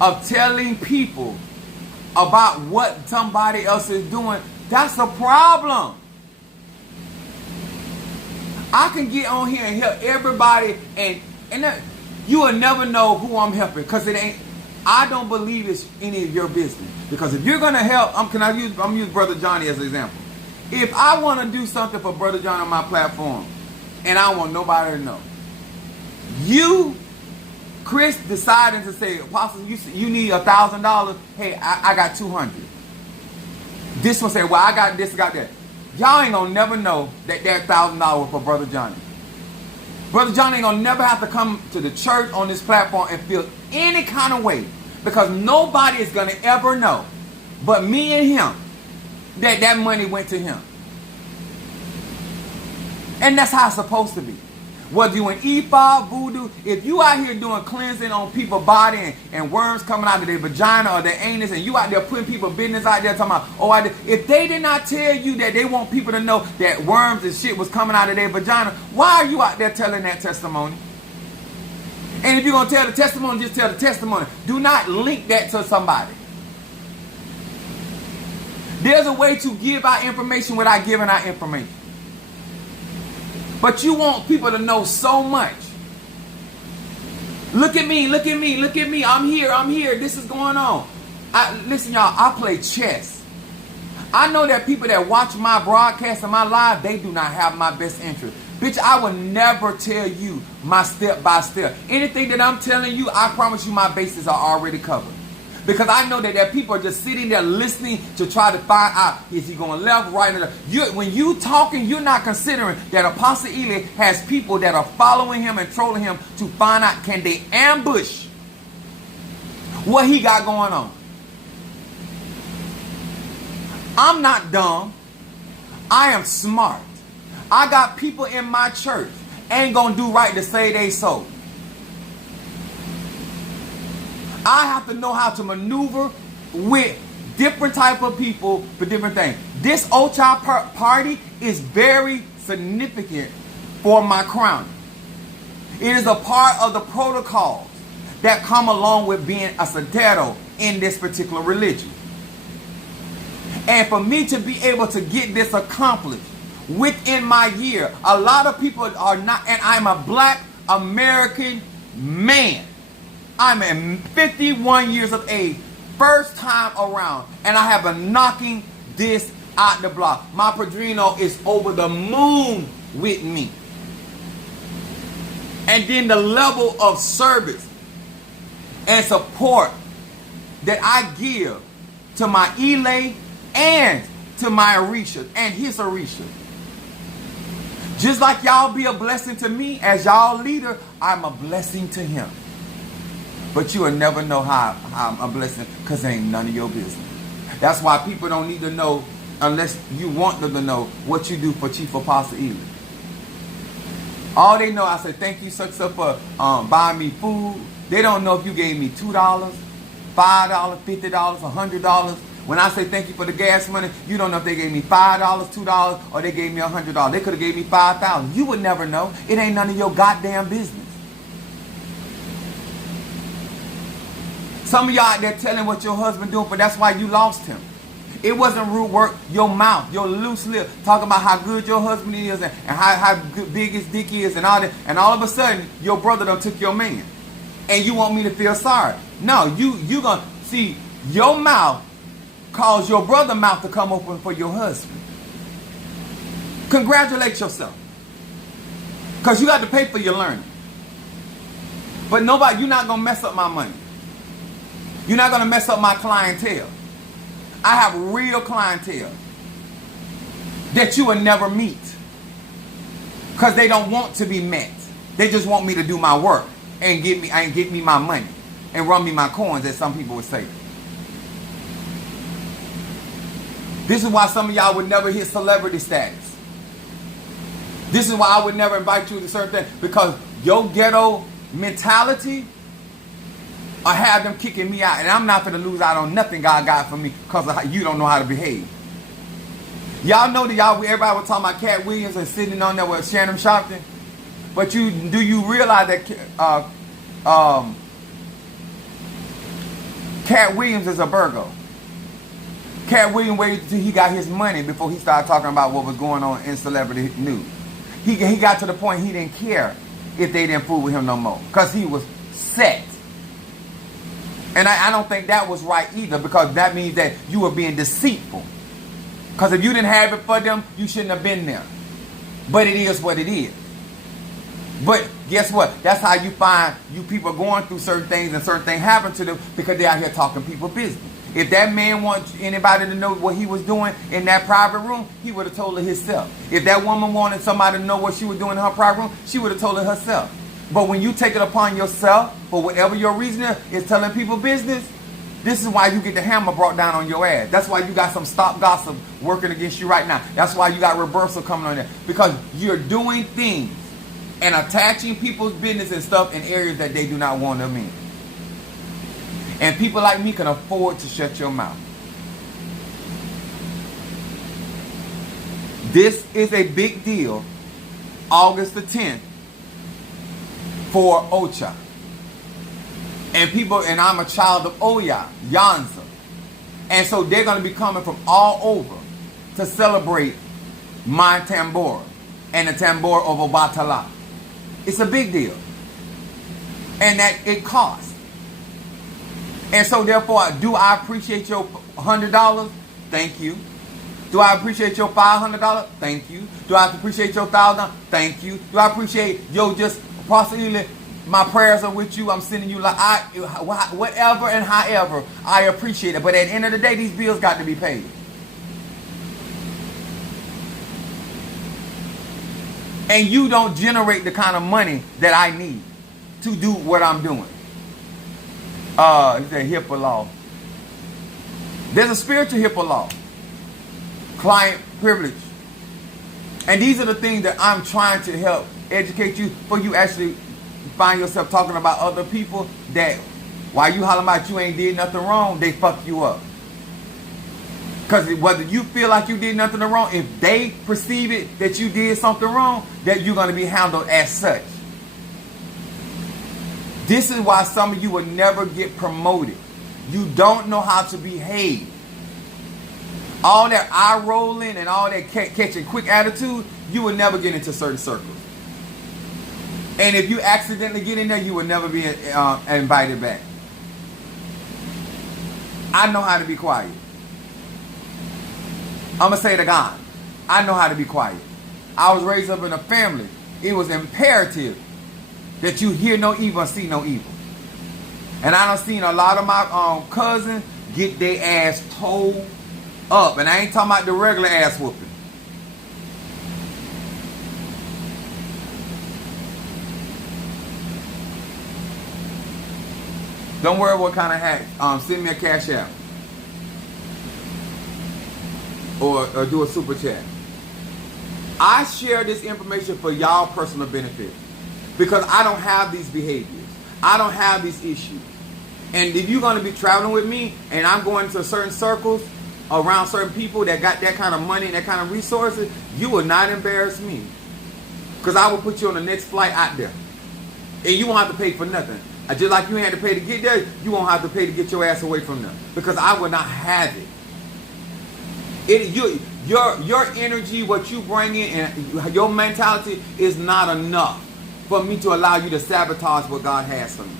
of telling people about what somebody else is doing, that's a problem. I can get on here and help everybody, and you will never know who I'm helping because it ain't. I don't believe it's any of your business. Because if you're gonna help, I'm gonna use Brother Johnny as an example. If I want to do something for Brother Johnny on my platform, and I want nobody to know, Chris deciding to say, Apostle, you need $1,000. Hey, I got $200. This one say, well, I got this, I got that. Y'all ain't gonna never know that $1,000 was for Brother Johnny. Brother Johnny ain't gonna never have to come to the church on this platform and feel any kind of way, because nobody is gonna ever know, but me and him, that money went to him. And that's how it's supposed to be. Whether you in Ifa, voodoo, if you out here doing cleansing on people's body and worms coming out of their vagina or their anus, and you out there putting people's business out there talking about, oh, if they did not tell you that they want people to know that worms and shit was coming out of their vagina, why are you out there telling that testimony? And if you're going to tell the testimony, just tell the testimony. Do not link that to somebody. There's a way to give out information without giving out information. But you want people to know so much. Look at me, look at me, look at me. I'm here. This is going on. Listen, y'all, I play chess. I know that people that watch my broadcast and my live, they do not have my best interest. Bitch, I will never tell you my step by step. Anything that I'm telling you, I promise you my bases are already covered. Because I know that people are just sitting there listening to try to find out, is he going left, right, or left? When you talking, you're not considering that Apostle Ely has people that are following him and trolling him to find out, can they ambush what he got going on? I'm not dumb. I am smart. I got people in my church ain't going to do right to say they so. I have to know how to maneuver with different type of people for different things. This Ocha party is very significant for my crown. It is a part of the protocols that come along with being a santero in this particular religion. And for me to be able to get this accomplished within my year, a lot of people are not, and I'm a black American man. I'm 51 years of age, first time around, and I have been knocking this out the block. My padrino is over the moon with me. And then the level of service and support that I give to my Ile and to my Orisha and his Orisha. Just like y'all be a blessing to me as y'all leader, I'm a blessing to him. But you will never know how I'm a blessing, because it ain't none of your business. That's why people don't need to know, unless you want them to know, what you do for Chief Apostle Ely. All they know, I say, thank you, such for buying me food. They don't know if you gave me $2, $5, $50, $100. When I say thank you for the gas money, you don't know if they gave me $5, $2, or they gave me $100. They could have gave me $5,000. You would never know. It ain't none of your goddamn business. Some of y'all out there telling what your husband doing, but that's why you lost him. It wasn't rude work. Your mouth, your loose lip, talking about how good your husband is and how big his dick is and all that. And all of a sudden, your brother done took your man. And you want me to feel sorry. No, you gonna see your mouth cause your brother's mouth to come open for your husband. Congratulate yourself. Because you got to pay for your learning. But nobody, you're not going to mess up my money. You're not going to mess up my clientele. I have real clientele that you will never meet. Because they don't want to be met. They just want me to do my work and give me my money and run me my coins, as some people would say. This is why some of y'all would never hit celebrity status. This is why I would never invite you to certain things. Because your ghetto mentality will have them kicking me out. And I'm not going to lose out on nothing God got for me because you don't know how to behave. Y'all know that everybody was talking about Cat Williams and sitting on there with Shannon Sharpton. But do you realize that Cat Williams is a Virgo? Cat Williams waited until he got his money before he started talking about what was going on in celebrity news. He got to the point he didn't care if they didn't fool with him no more. Because he was set. And I don't think that was right either, because that means that you were being deceitful. Because if you didn't have it for them, you shouldn't have been there. But it is what it is. But guess what? That's how you find you people going through certain things and certain things happen to them because they're out here talking people business. If that man wants anybody to know what he was doing in that private room, he would have told her himself. If that woman wanted somebody to know what she was doing in her private room, she would have told her herself. But when you take it upon yourself, for whatever your reason is telling people business, this is why you get the hammer brought down on your ass. That's why you got some stop gossip working against you right now. That's why you got reversal coming on there. Because you're doing things and attaching people's business and stuff in areas that they do not want them in. And people like me can afford to shut your mouth. This is a big deal, August the 10th, for Ocha. And people, and I'm a child of Oya, Yanza. And so they're going to be coming from all over to celebrate my Tambor and the Tambor of Obatala. It's a big deal. And that it costs. And so therefore, do I appreciate your $100? Thank you. Do I appreciate your $500? Thank you. Do I appreciate your $1,000? Thank you. Do I appreciate your just possibly my prayers are with you? I'm sending you like whatever and however. I appreciate it. But at the end of the day, these bills got to be paid. And you don't generate the kind of money that I need to do what I'm doing. It's a HIPAA law. There's a spiritual HIPAA law. Client privilege. And these are the things that I'm trying to help educate you, for you actually find yourself talking about other people that while you hollering about you ain't did nothing wrong, they fuck you up. Because whether you feel like you did nothing wrong, if they perceive it that you did something wrong, that you're going to be handled as such. This is why some of you will never get promoted. You don't know how to behave. All that eye rolling and all that catching quick attitude, you will never get into certain circles. And if you accidentally get in there, you will never be invited back. I know how to be quiet. I'm going to say it again. I know how to be quiet. I was raised up in a family. It was imperative that you hear no evil and see no evil. And I done seen a lot of my cousins get their ass told up. And I ain't talking about the regular ass whooping. Don't worry what kind of hack. Send me a cash app. Or do a super chat. I share this information for y'all personal benefit. Because I don't have these behaviors. I don't have these issues. And if you're going to be traveling with me and I'm going to certain circles around certain people that got that kind of money and that kind of resources, you will not embarrass me. Because I will put you on the next flight out there. And you won't have to pay for nothing. Just like you had to pay to get there, you won't have to pay to get your ass away from them. Because I will not have it. Your energy, what you bring in, and your mentality is not enough for me to allow you to sabotage what God has for me.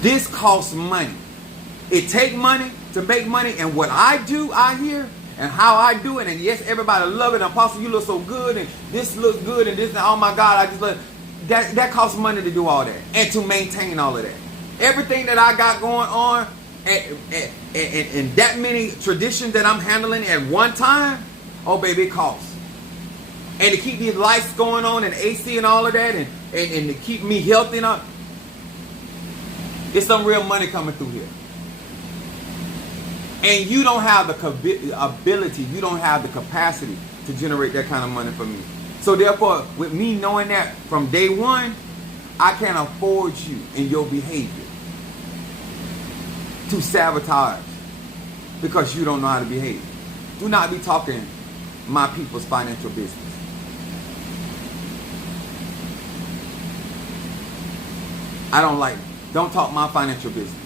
This costs money. It takes money to make money, and what I do out here and how I do it, and yes, everybody love it. Apostle, you look so good, and this looks good, and this, and oh my God, I just love that. That costs money to do all that and to maintain all of that. Everything that I got going on, and that many traditions that I'm handling at one time, oh baby, it costs. And to keep these lights going on and AC and all of that, and to keep me healthy and all, it's some real money coming through here. And you don't have the ability, you don't have the capacity to generate that kind of money for me. So therefore, with me knowing that from day one, I can't afford you in your behavior to sabotage because you don't know how to behave. Do not be talking my people's financial business. I don't like it. Don't talk my financial business.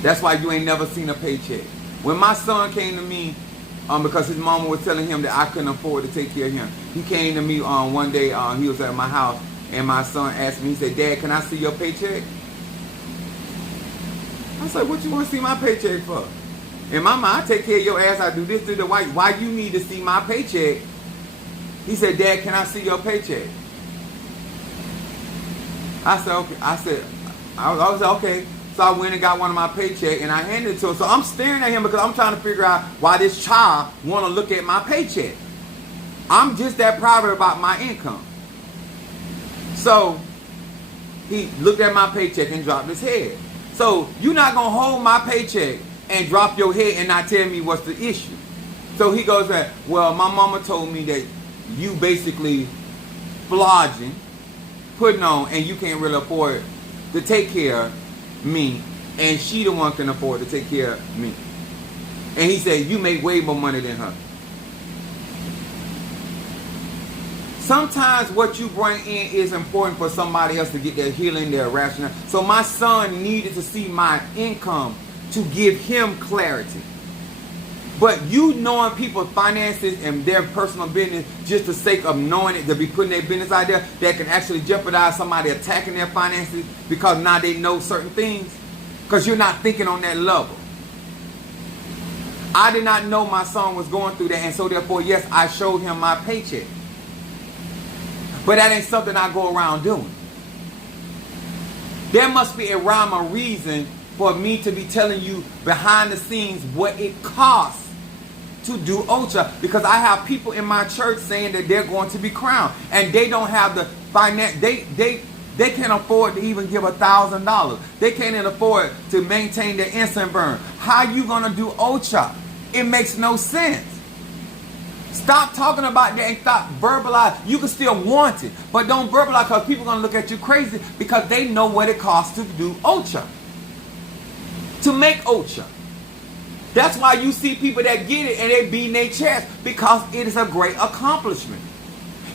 That's why you ain't never seen a paycheck. When my son came to me, because his mama was telling him that I couldn't afford to take care of him, he came to me one day, he was at my house, and my son asked me, he said, Dad, can I see your paycheck? I said, what you want to see my paycheck for? And my mom, I take care of your ass, I do this, do that. Why you need to see my paycheck? He said, Dad, can I see your paycheck? I said, okay. I was like, okay. So I went and got one of my paycheck and I handed it to him. So I'm staring at him because I'm trying to figure out why this child want to look at my paycheck. I'm just that private about my income. So he looked at my paycheck and dropped his head. So you're not going to hold my paycheck and drop your head and not tell me what's the issue. So he goes, well, my mama told me that you basically flogging, putting on, and you can't really afford to take care of me, and she the one can afford to take care of me. And he said, you make way more money than her. Sometimes what you bring in is important for somebody else to get their healing, their rationale. So my son needed to see my income to give him clarity. But you knowing people's finances and their personal business just for the sake of knowing it, to be putting their business out there, that can actually jeopardize somebody attacking their finances because now they know certain things. Because you're not thinking on that level. I did not know my son was going through that, and so therefore, yes, I showed him my paycheck. But that ain't something I go around doing. There must be a rhyme or reason for me to be telling you behind the scenes what it costs to do Ocha, because I have people in my church saying that they're going to be crowned, and they don't have the finance. They can't afford to even give $1,000. They can't even afford to maintain their incense burn. How you gonna do Ocha? It makes no sense. Stop talking about that and stop verbalize. You can still want it, but don't verbalize, because people are gonna look at you crazy because they know what it costs to do Ocha. To make Ocha. That's why you see people that get it and they beating their chest, because it is a great accomplishment.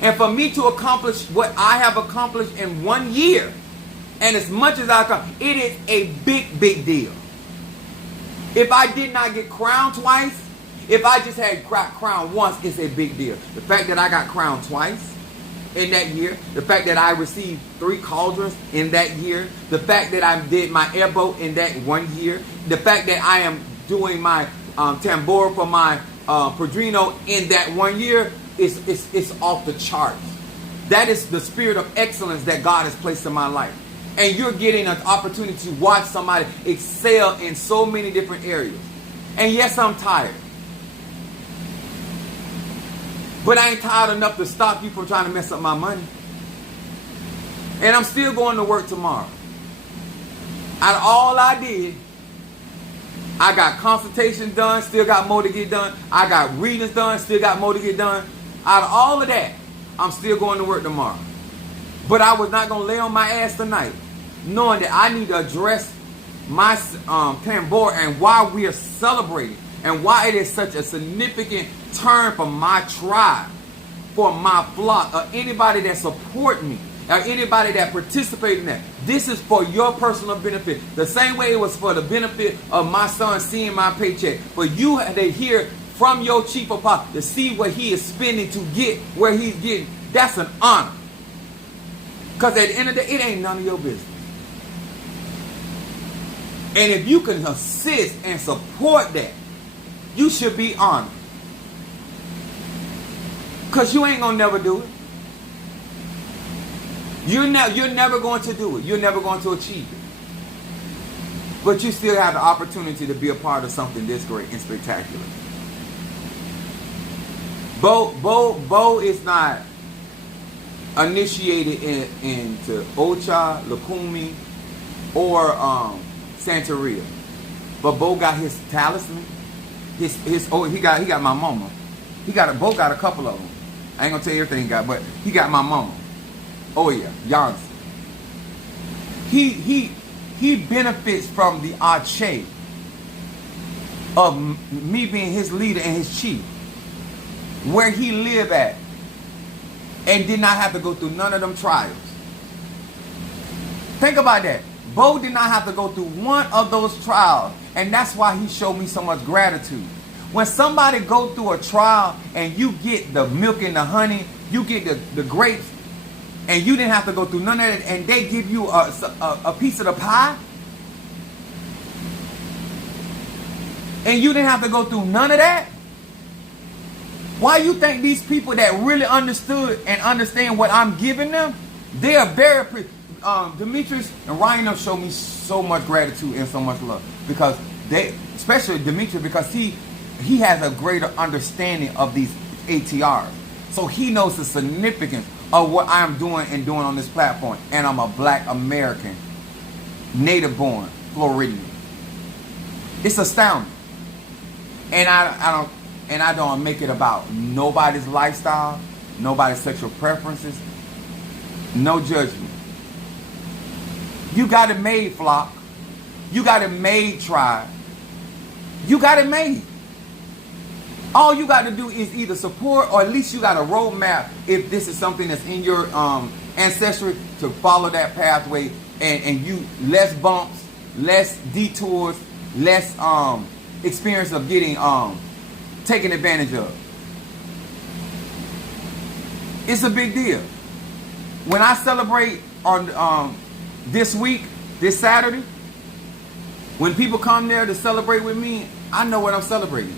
And for me to accomplish what I have accomplished in 1 year, and as much as I accomplish, it is a big, big deal. If I did not get crowned twice, if I just had crowned once, it's a big deal. The fact that I got crowned twice in that year, the fact that I received 3 cauldrons in that year, the fact that I did my airboat in that 1 year, the fact that I am doing my Tambor for my Padrino in that 1 year, it's off the charts. That is the spirit of excellence that God has placed in my life. And you're getting an opportunity to watch somebody excel in so many different areas. And yes, I'm tired. But I ain't tired enough to stop you from trying to mess up my money. And I'm still going to work tomorrow. Out of all I did, I got consultations done, still got more to get done. I got readings done, still got more to get done. Out of all of that, I'm still going to work tomorrow. But I was not going to lay on my ass tonight, knowing that I need to address my Tambor and why we are celebrating and why it is such a significant turn for my tribe, for my flock, or anybody that support me, or anybody that participate in that. This is for your personal benefit. The same way it was for the benefit of my son seeing my paycheck. For you to hear from your chief apostle, to see what he is spending to get where he's getting, that's an honor. Because at the end of the day, it ain't none of your business. And if you can assist and support that, you should be honored. Because you ain't going to never do it. You're never going to do it. You're never going to achieve it. But you still have the opportunity to be a part of something this great and spectacular. Bo is not initiated into Ocha, Lukumi, or Santeria. But Bo got his talisman. He got my mama. Bo got a couple of them. I ain't gonna tell you everything he got, but he got my mama. Oh yeah, Janssen. He benefits from the Ocha of me being his leader and his chief, where he lived at, and did not have to go through none of them trials. Think about that. Bo did not have to go through one of those trials, and that's why he showed me so much gratitude. When somebody go through a trial and you get the milk and the honey, you get the grapes, and you didn't have to go through none of that, and they give you a piece of the pie, and you didn't have to go through none of that, why you think these people that really understood and understand what I'm giving them, they are very Demetrius and Ryan have shown me so much gratitude and so much love, because especially Demetrius, because he has a greater understanding of these ATRs. So he knows the significance of what I'm doing and doing on this platform. And I'm a Black American, native born Floridian. It's astounding. And I don't make it about nobody's lifestyle. nobody's sexual preferences, no judgment. You got it made, flock. You got it made, tribe. You got it made. All you got to do is either support, or at least you got a roadmap if this is something that's in your ancestry, to follow that pathway, and you less bumps, less detours, less experience of getting taken advantage of. It's a big deal. When I celebrate on this week, this Saturday, when people come there to celebrate with me, I know what I'm celebrating.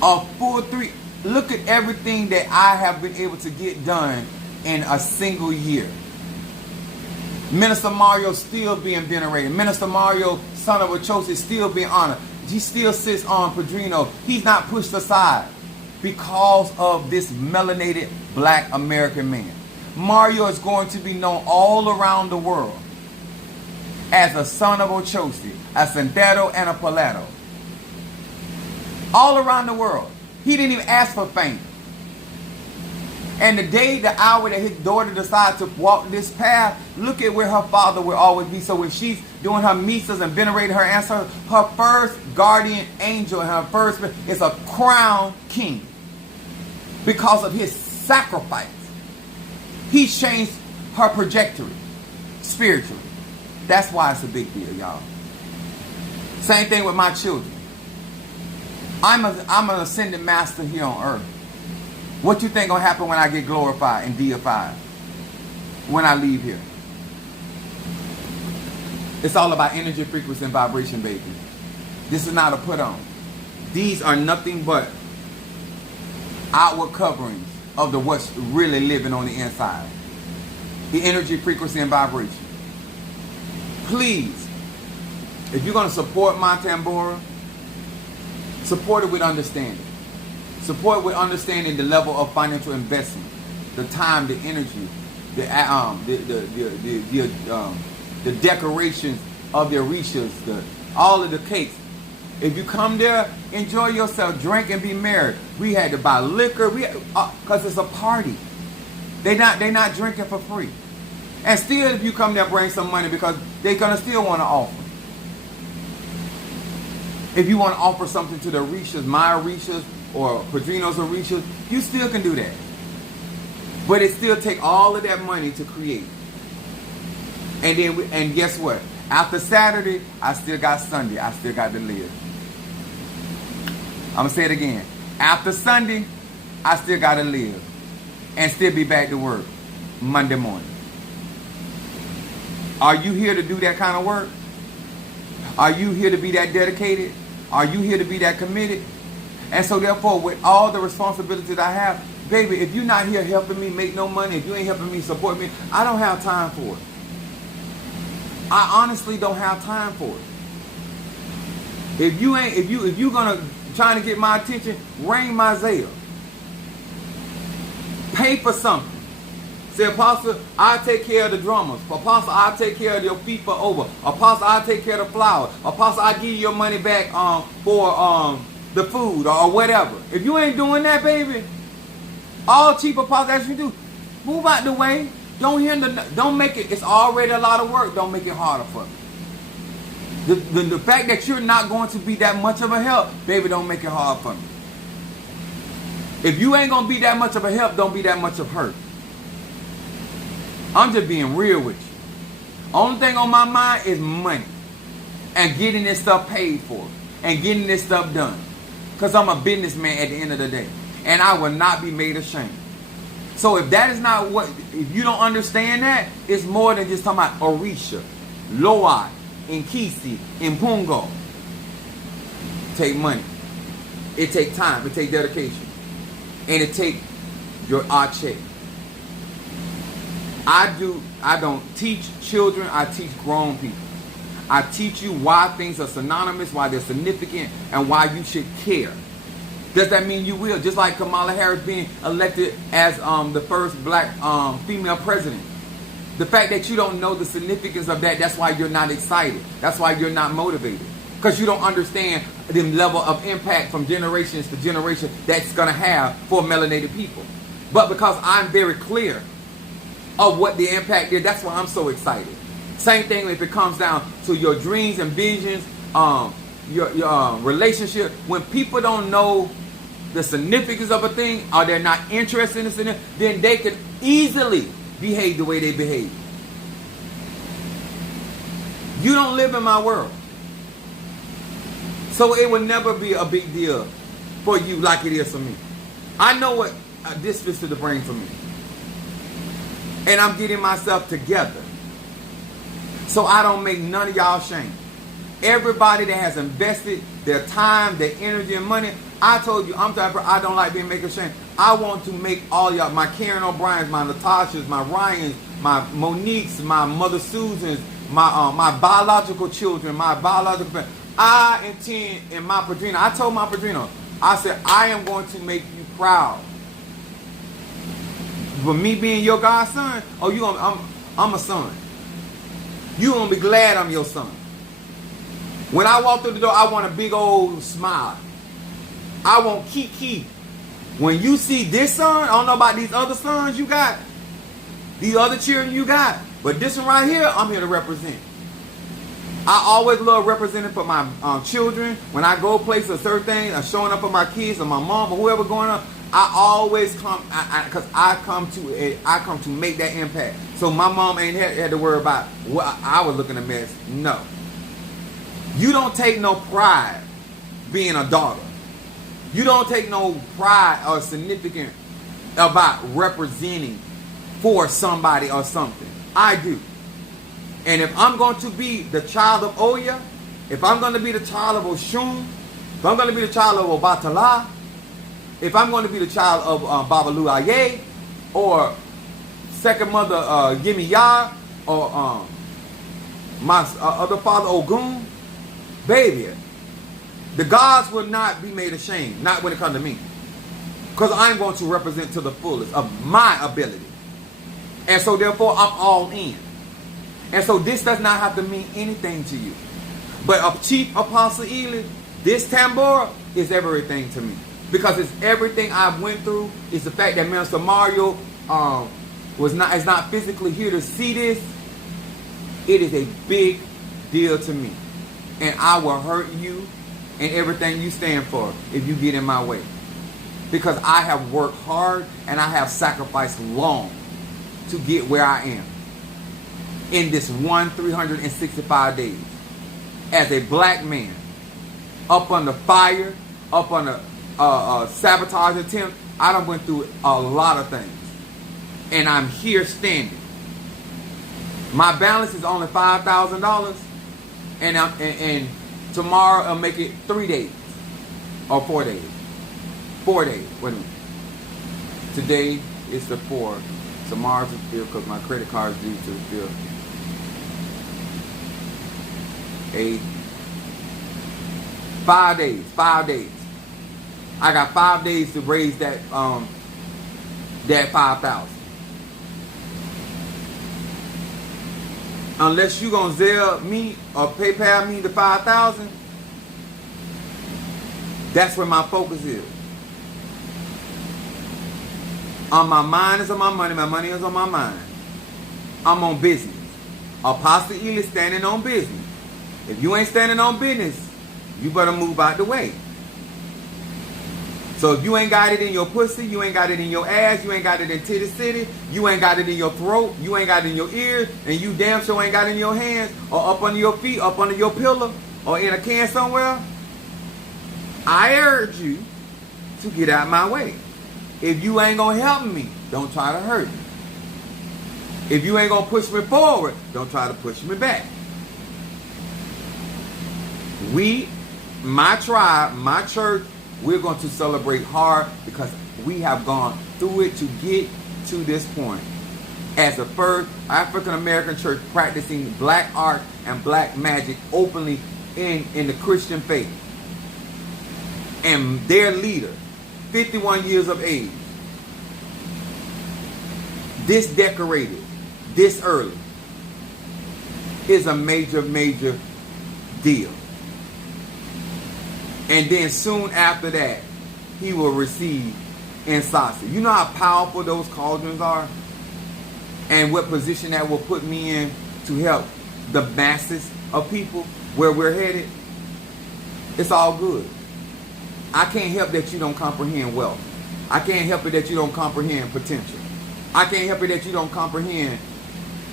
A full 3. Look at everything that I have been able to get done in a single year. Minister Mario still being venerated. Minister Mario, son of Ocha, is still being honored. He still sits on Padrino. He's not pushed aside because of this melanated black American man. Mario is going to be known all around the world as a son of Ocha, a Santero and a Palato. All around the world. He didn't even ask for fame. And the day, the hour that his daughter decides to walk this path, look at where her father will always be. So if she's doing her misas and venerating her ancestors, her first guardian angel and her first is a crowned king. Because of his sacrifice. He changed her trajectory spiritually. That's why it's a big deal, y'all. Same thing with my children. I'm an ascended master here on earth. What you think gonna happen when I get glorified and deified? When I leave here? It's all about energy, frequency, and vibration, baby. This is not a put on. These are nothing but outward coverings of the what's really living on the inside. The energy, frequency, and vibration. Please, if you're gonna support my Tambor, support it with understanding. Support it with understanding the level of financial investment, the time, the energy, the decorations of the orishas, all of the cakes. If you come there, enjoy yourself, drink and be merry. We had to buy liquor, because it's a party. They not drinking for free. And still, if you come there, bring some money, because they're gonna still want to offer. If you want to offer something to the orishas, my orishas, or Padrino's orishas, you still can do that. But it still take all of that money to create. And guess what? After Saturday, I still got Sunday. I still got to live. I'm going to say it again. After Sunday, I still got to live. And still be back to work Monday morning. Are you here to do that kind of work? Are you here to be that dedicated? Are you here to be that committed? And so therefore, with all the responsibilities I have, baby, if you're not here helping me make no money, if you ain't helping me support me, I don't have time for it. I honestly don't have time for it. If you're gonna trying to get my attention, ring my Zelle. Pay for something. Say, Apostle, I'll take care of the drummers. Apostle, I'll take care of your FIFA over. Apostle, I'll take care of the flowers. Apostle, I'll give you your money back for the food or whatever. If you ain't doing that, baby, all cheap apostles ask you to do, move out the way. Don't make it. It's already a lot of work. Don't make it harder for me. The fact that you're not going to be that much of a help, baby, don't make it hard for me. If you ain't gonna be that much of a help, don't be that much of hurt. I'm just being real with you. Only thing on my mind is money and getting this stuff paid for and getting this stuff done. Because I'm a businessman at the end of the day. And I will not be made ashamed. So if that is not what, if you don't understand that, it's more than just talking about Orisha, Loai, Nkisi, Impungo. Take money. It take time. It take dedication. And it take your Ocha. I don't teach children, I teach grown people. I teach you why things are synonymous, why they're significant, and why you should care. Does that mean you will? Just like Kamala Harris being elected as the first black female president. The fact that you don't know the significance of that, that's why you're not excited. That's why you're not motivated. Because you don't understand the level of impact from generations to generation that's going to have for melanated people. But because I'm very clear of what the impact is, that's why I'm so excited. Same thing if it comes down to your dreams and visions, your relationship. When people don't know the significance of a thing, or they're not interested in it, then they can easily behave the way they behave. You don't live in my world. So it will never be a big deal for you like it is for me. I know what this fits to the brain for me. And I'm getting myself together so I don't make none of y'all shame. Everybody that has invested their time, their energy, and money, I told you, I'm the type of person, I don't like being made ashamed. I want to make all y'all, my Karen O'Brien's, my Natashas, my Ryans, my Monique's, my Mother Susan's, my biological children, my biological family. I intend in my Padrino, I told my Padrino, I said, I am going to make you proud. For me being your godson, I'm a son. You gonna be glad I'm your son. When I walk through the door, I want a big old smile. I want Kiki. When you see this son, I don't know about these other sons you got, these other children you got, but this one right here, I'm here to represent. I always love representing for my children. When I go places or certain things, I'm showing up for my kids or my mom or whoever going on. I always come because I come to make that impact. So my mom ain't had to worry about what I was looking a mess. No, you don't take no pride being a daughter. You don't take no pride or significance about representing for somebody or something. I do. And if I'm going to be the child of Oya, if I'm going to be the child of Oshun, if I'm going to be the child of Obatala, if I'm going to be the child of Babalu Aye, or second mother Yimiya, or my other father Ogun, baby, the gods will not be made ashamed, not when it comes to me. Because I'm going to represent to the fullest of my ability. And so therefore I'm all in. And so this does not have to mean anything to you. But of Chief Apostle Ely, this Tambor is everything to me. Because it's everything I went through. It's the fact that Minister Mario is not physically here to see this. It is a big deal to me. And I will hurt you and everything you stand for if you get in my way. Because I have worked hard and I have sacrificed long to get where I am. In this 365 days. As a black man. Up under fire. Up under sabotage attempt. I done went through a lot of things. And I'm here standing. My balance is only $5,000. And tomorrow I'll make it 3 days. Or 4 days. 4 days. Wait a minute. Today is the 4th. Tomorrow's the 5th because my credit card is due to the 5th. 8. 5 days. 5 days. I got 5 days to raise that that 5,000. Unless you gonna Zelle me or PayPal me the 5,000, that's where my focus is. On my mind is on my money is on my mind. I'm on business. Apostle Ely standing on business. If you ain't standing on business, you better move out the way. So if you ain't got it in your pussy, you ain't got it in your ass, you ain't got it in Titty City, you ain't got it in your throat, you ain't got it in your ears, and you damn sure ain't got it in your hands, or up under your feet, up under your pillow, or in a can somewhere, I urge you to get out my way. If you ain't gonna help me, don't try to hurt me. If you ain't gonna push me forward, don't try to push me back. We, my tribe, my church, we're going to celebrate hard because we have gone through it to get to this point. As the first African American church practicing black art and black magic openly in the Christian faith. And their leader, 51 years of age, this decorated, this early, is a major, major deal. And then soon after that, he will receive insasa. You know how powerful those cauldrons are? And what position that will put me in to help the masses of people where we're headed? It's all good. I can't help that you don't comprehend wealth. I can't help it that you don't comprehend potential. I can't help it that you don't comprehend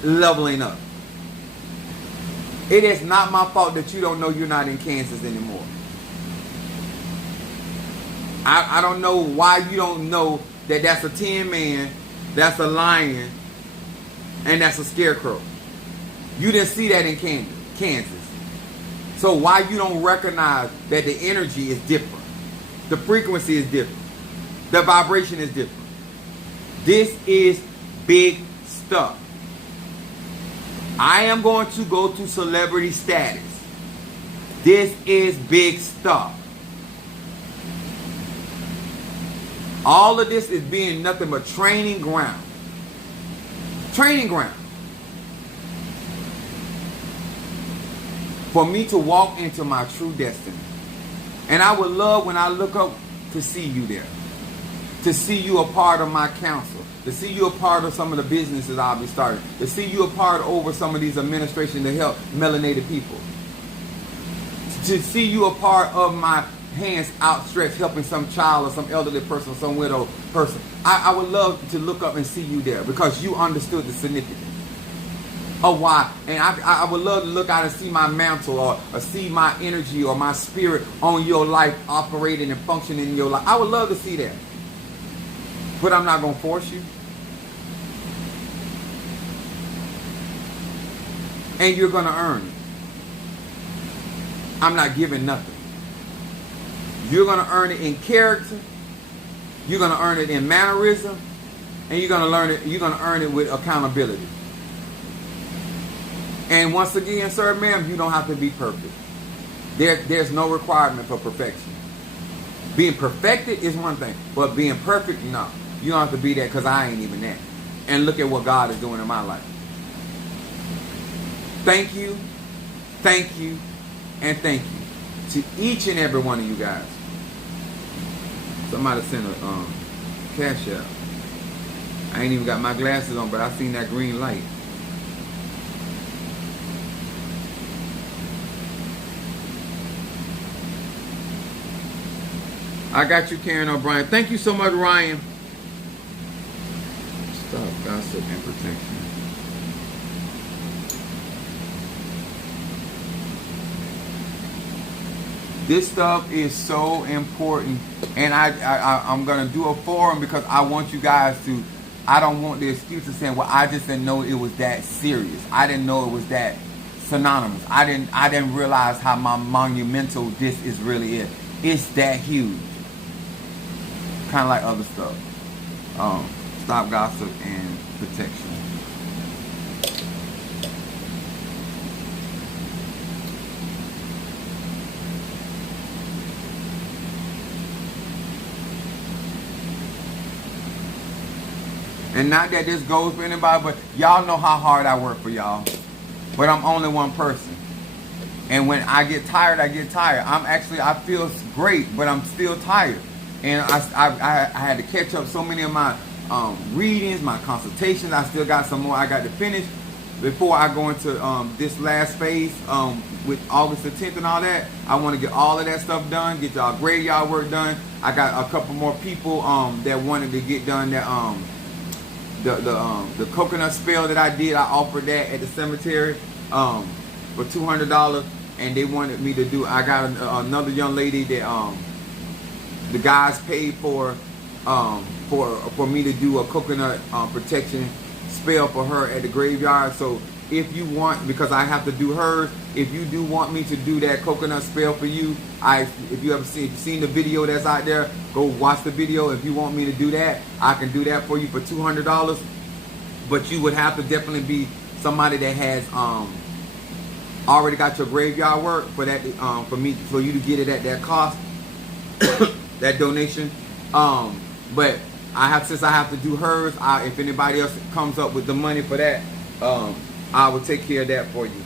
leveling up. It is not my fault that you don't know you're not in Kansas anymore. I don't know why you don't know that that's a tin man, that's a lion, and that's a scarecrow. You didn't see that in Kansas. So why you don't recognize that the energy is different? The frequency is different. The vibration is different. This is big stuff. I am going to go to celebrity status. This is big stuff. All of this is being nothing but training ground. Training ground. For me to walk into my true destiny. And I would love when I look up to see you there. To see you a part of my council. To see you a part of some of the businesses I'll be starting. To see you a part over some of these administrations to help melanated people. To see you a part of my hands outstretched helping some child or some elderly person or some widow person. I would love to look up and see you there because you understood the significance of why. And I would love to look out and see my mantle or see my energy or my spirit on your life operating and functioning in your life. I would love to see that. But I'm not going to force you. And you're going to earn it. I'm not giving nothing. You're going to earn it in character. You're going to earn it in mannerism. And you're going to learn it. You're going to earn it with accountability. And once again, sir, ma'am, you don't have to be perfect. There's no requirement for perfection. Being perfected is one thing. But being perfect, no. You don't have to be that because I ain't even that. And look at what God is doing in my life. Thank you, and thank you to each and every one of you guys. Somebody sent a cash out. I ain't even got my glasses on, but I seen that green light. I got you, Karen O'Brien. Thank you so much, Ryan. Stop gossip and protection. This stuff is so important, and I'm gonna do a forum because I want you guys to. I don't want the excuse of saying, "Well, I just didn't know it was that serious. I didn't know it was that synonymous. I didn't realize how monumental this is really is. It's that huge." Kind of like other stuff. Stop gossip and protection. And not that this goes for anybody, but y'all know how hard I work for y'all. But I'm only one person. And when I get tired, I get tired. I feel great, but I'm still tired. And I had to catch up so many of my readings, my consultations. I still got some more I got to finish before I go into this last phase with August the 10th and all that. I want to get all of that stuff done, get y'all graveyard work done. I got a couple more people that wanted to get done that the coconut spell that I did. I offered that at the cemetery for $200, and they wanted me to do. I got another young lady that the guys paid for me to do a coconut protection spell for her at the graveyard. So if you want, because I have to do hers, if you do want me to do that coconut spell for you, if you ever seen the video that's out there, go watch the video. If you want me to do that, I can do that for you for $200. But you would have to definitely be somebody that has already got your graveyard work for that for you to get it at that cost, that donation. But since I have to do hers, if anybody else comes up with the money for that, I will take care of that for you,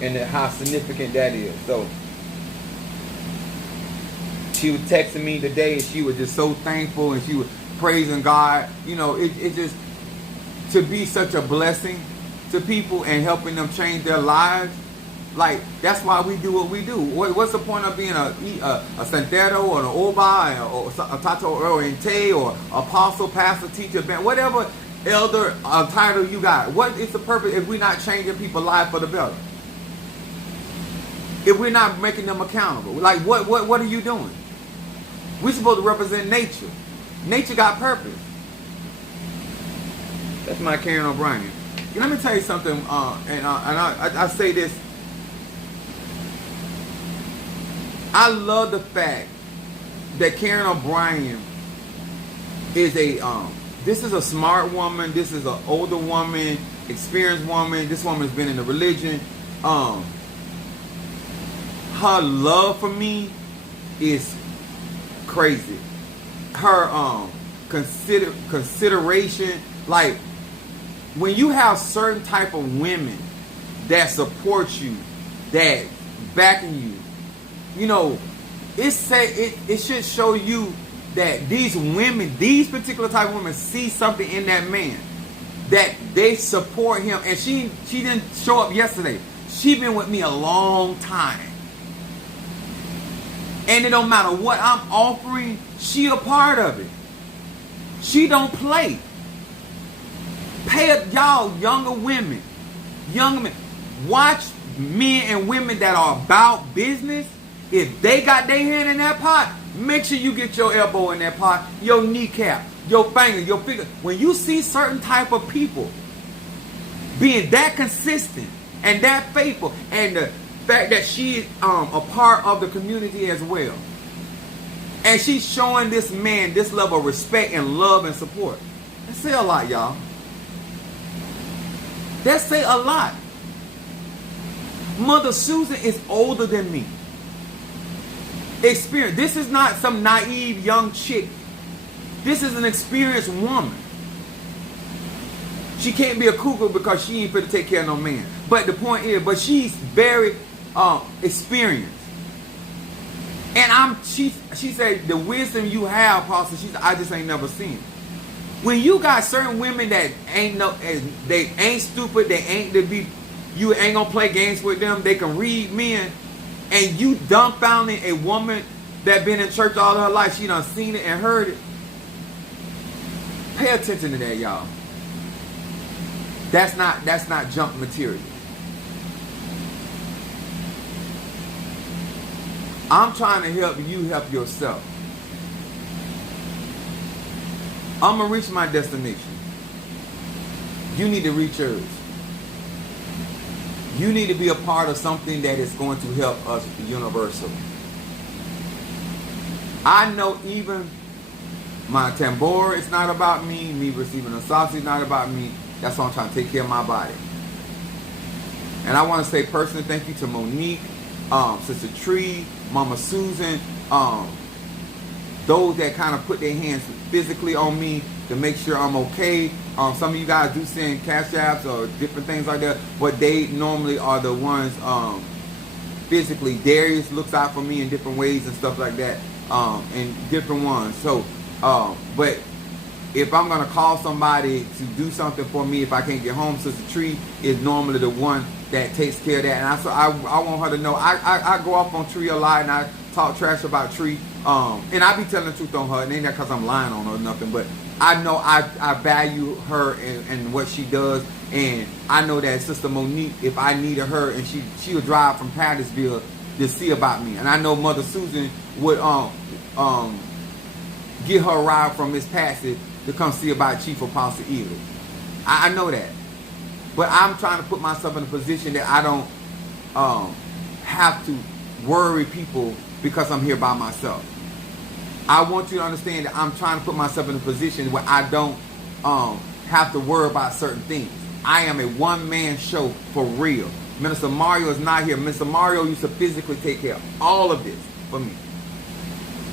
and how significant that is. So she was texting me today, and she was just so thankful, and she was praising God. You know, it just, to be such a blessing to people and helping them change their lives. Like, that's why we do what we do. What's the point of being a Santero or an Oba or a Tato Oriente or apostle, pastor, teacher, whatever elder title you got? What is the purpose if we're not changing people's lives for the better? If we're not making them accountable? Like, what are you doing? We're supposed to represent nature. Nature got purpose. That's my Karen O'Brien. Let me tell you something, and I say this. I love the fact that Karen O'Brien is this is a smart woman. This is an older woman, experienced woman. This woman's been in the religion. Her love for me is crazy. Her consideration, like, when you have certain type of women that support you, that backing you, you know, it should show you that these women, these particular type of women, see something in that man, that they support him. And she didn't show up yesterday. She been with me a long time, and it don't matter what I'm offering, she a part of it. She don't play. Pay y'all younger women, young men, watch men and women that are about business. If they got their hand in that pot, make sure you get your elbow in that pot, your kneecap, your finger, your finger. When you see certain type of people being that consistent and that faithful, and the fact that she is a part of the community as well, and she's showing this man this level of respect and love and support, that say a lot, y'all. That say a lot. Mother Susan is older than me. Experience. This is not some naive young chick. This is an experienced woman. She can't be a cougar because she ain't fit to take care of no man. But the point is, but she's very experienced. And she said, the wisdom you have, Pastor, I just ain't never seen it. When you got certain women that they ain't stupid, they ain't to be, you ain't gonna play games with them, they can read men, and you dumbfounding a woman that been in church all her life, she done seen it and heard it. Pay attention to that, y'all. That's not junk material. I'm trying to help you help yourself. I'm going to reach my destination. You need to reach yours. You need to be a part of something that is going to help us universally. I know even my Tambor is not about me. Me receiving a sausage is not about me. That's why I'm trying to take care of my body. And I want to say personally thank you to Monique, Sister Tree, Mama Susan, those that kind of put their hands physically on me to make sure I'm okay. Some of you guys do send cash apps or different things like that, but they normally are the ones physically. Darius looks out for me in different ways and stuff like that, and different ones. So, but if I'm going to call somebody to do something for me, if I can't get home, Sister Tree is normally the one that takes care of that. And I want her to know, I go off on Tree a lot, and I talk trash about Tree. And I be telling the truth on her. It ain't that because I'm lying on her or nothing, but I know I value her and what she does. And I know that Sister Monique, if I needed her, and she would drive from Pattersville to see about me. And I know Mother Susan would get her a ride from Miss Patsy to come see about Chief Apostle Ely. I know that. But I'm trying to put myself in a position that I don't have to worry people because I'm here by myself. I want you to understand that I'm trying to put myself in a position where I don't have to worry about certain things. I am a one-man show for real. Minister Mario is not here. Minister Mario used to physically take care of all of this for me.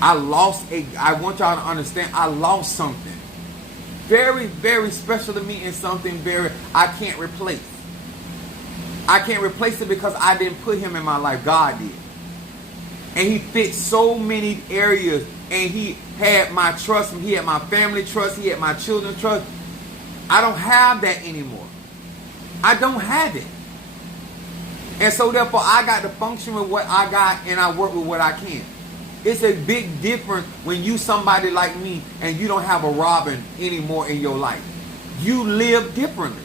I want y'all to understand, I lost something very, very special to me, and something I can't replace. I can't replace it because I didn't put him in my life. God did. And he fit so many areas. And he had my trust. He had my family trust. He had my children's trust. I don't have that anymore. I don't have it. And so therefore I got to function with what I got, and I work with what I can. It's a big difference when you somebody like me and you don't have a Robin anymore in your life. You live differently.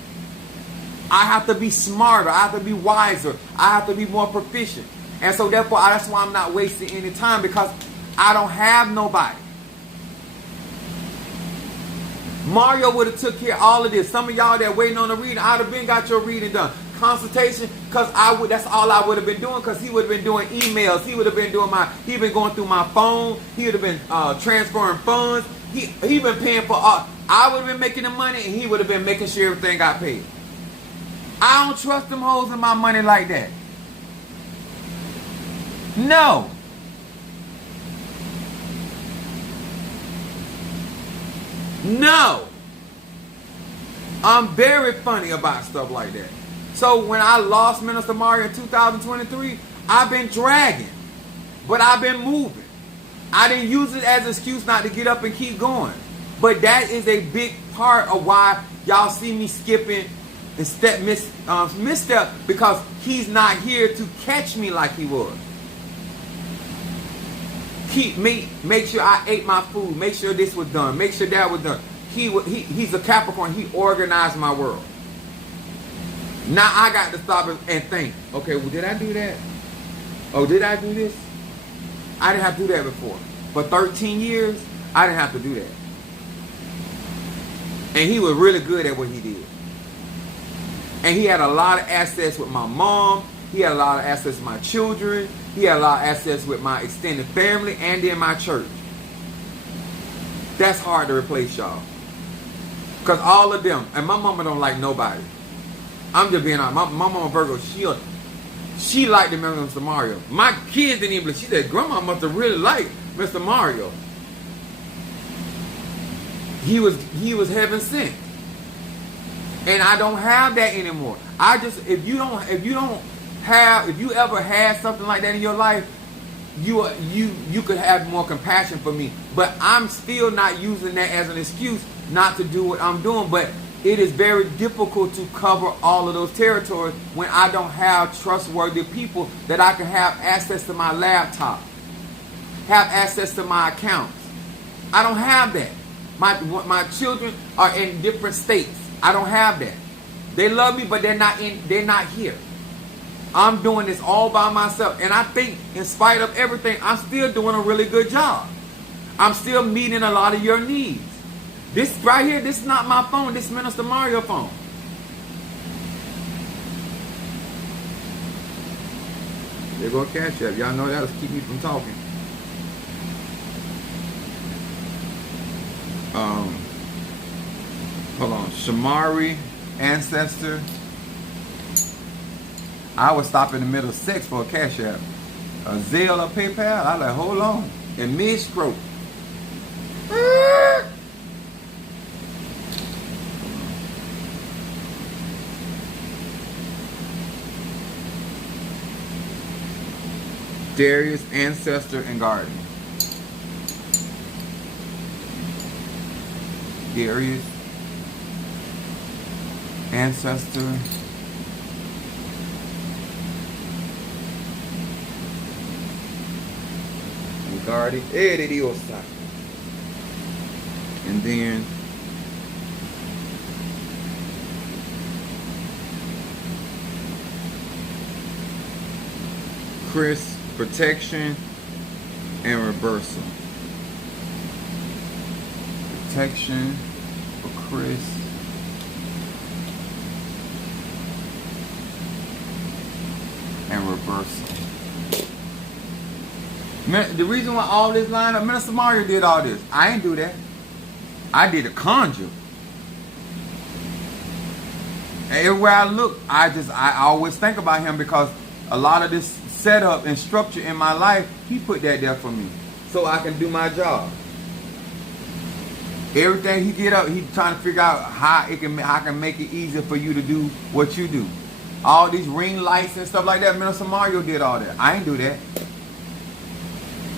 I have to be smarter. I have to be wiser. I have to be more proficient. And so therefore that's why I'm not wasting any time, because I don't have nobody. Mario would have took care of all of this. Some of y'all that waiting on the reading, I'd have been got your reading done. Consultation, because that's all I would have been doing, because he would have been doing emails. He would have been doing he been going through my phone. He would have been transferring funds. He been paying for I would have been making the money, and he would have been making sure everything got paid. I don't trust them hoes in my money like that. No. No. I'm very funny about stuff like that. So when I lost Minister Mario in 2023, I've been dragging. But I've been moving. I didn't use it as an excuse not to get up and keep going. But that is a big part of why y'all see me skipping and misstep, because he's not here to catch me like he was. Make sure I ate my food. Make sure this was done. Make sure that was done. He's a Capricorn. He organized my world. Now I got to stop and think. Okay, well, did I do that? Oh, did I do this? I didn't have to do that before. For 13 years, I didn't have to do that. And he was really good at what he did. And he had a lot of access with my mom. He had a lot of access with my children. He had a lot of access with my extended family and in my church. That's hard to replace, y'all. Because all of them, and my mama don't like nobody. I'm just being honest. My mama Virgo, she liked the Mr. Mario. My kids didn't even believe. She said, Grandma must have really liked Mr. Mario. He was heaven sent. And I don't have that anymore. If you ever had something like that in your life, you could have more compassion for me. But I'm still not using that as an excuse not to do what I'm doing. But it is very difficult to cover all of those territories when I don't have trustworthy people that I can have access to my laptop, have access to my accounts. I don't have that. My children are in different states. I don't have that. They love me, but they're not here. I'm doing this all by myself. And I think in spite of everything, I'm still doing a really good job. I'm still meeting a lot of your needs. This right here, this is not my phone. This is Minister Mario phone. There go Cash App. Y'all know that'll keep me from talking. Hold on. Shamari, Ancestor. I would stop in the middle of sex for a Cash App. A Zelle or PayPal, I like, hold on. And mid-stroke. Darius, Ancestor, and Guardian. Darius, Ancestor, and Guardian. And then Chris, Protection, and Reversal. Protection for Chris. And Reversal. The reason why all this line up, Minister Mario did all this. I ain't do that. I did a conjure. And everywhere I look, I always think about him, because a lot of this setup and structure in my life, he put that there for me so I can do my job. Everything he get up, he's trying to figure out how I can make it easier for you to do what you do. All these ring lights and stuff like that, Minister Mario did all that. I ain't do that.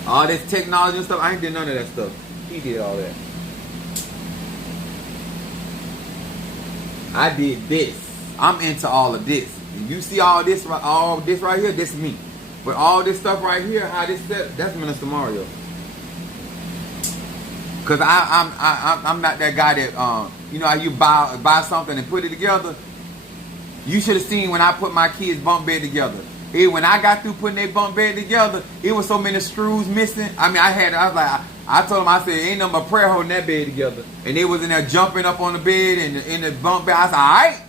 All this technology and stuff, I ain't did none of that stuff. He did all that. I did this. I'm into all of this. And you see all this right here, this is me. But all this stuff right here, how this step, that's Minister Mario. Cause I'm not that guy that you know how you buy something and put it together. You should have seen when I put my kids' bunk bed together. When I got through putting their bunk bed together, it was so many screws missing. I mean, I told them, I said, ain't nothing but prayer holding that bed together. And they was in there jumping up on the bed and in the bunk bed. I said, all right,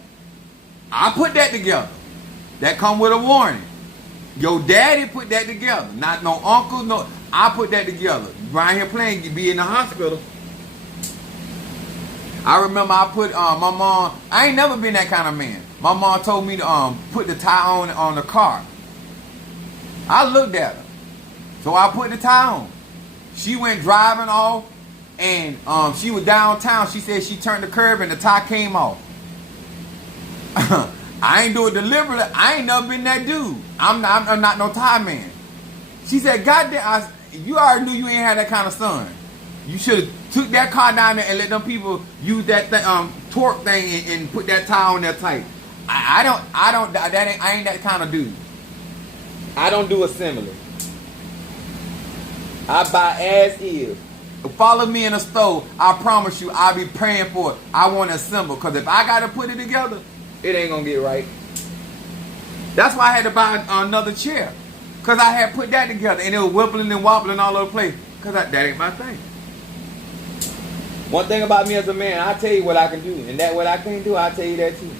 I put that together. That come with a warning. Your daddy put that together. Not no uncle, no. I put that together. Right here playing, you be in the hospital. I remember I put my mom. I ain't never been that kind of man. My mom told me to put the tie on the car. I looked at her, so I put the tie on. She went driving off, and she was downtown. She said she turned the curve and the tie came off. I ain't do it deliberately. I ain't never been that dude. I'm not no tie man. She said, "God damn, you already knew you ain't had that kind of son. You should have took that car down there and let them people use that torque thing and put that tie on there tight." I ain't that kind of dude. I don't do assembly. I buy as is. Follow me in the store. I promise you, I'll be praying for it. I want to assemble, because if I got to put it together, it ain't going to get right. That's why I had to buy another chair, because I had put that together, and it was wibbling and wobbling all over the place, because that ain't my thing. One thing about me as a man, I tell you what I can do, and that what I can't do, I'll tell you that too.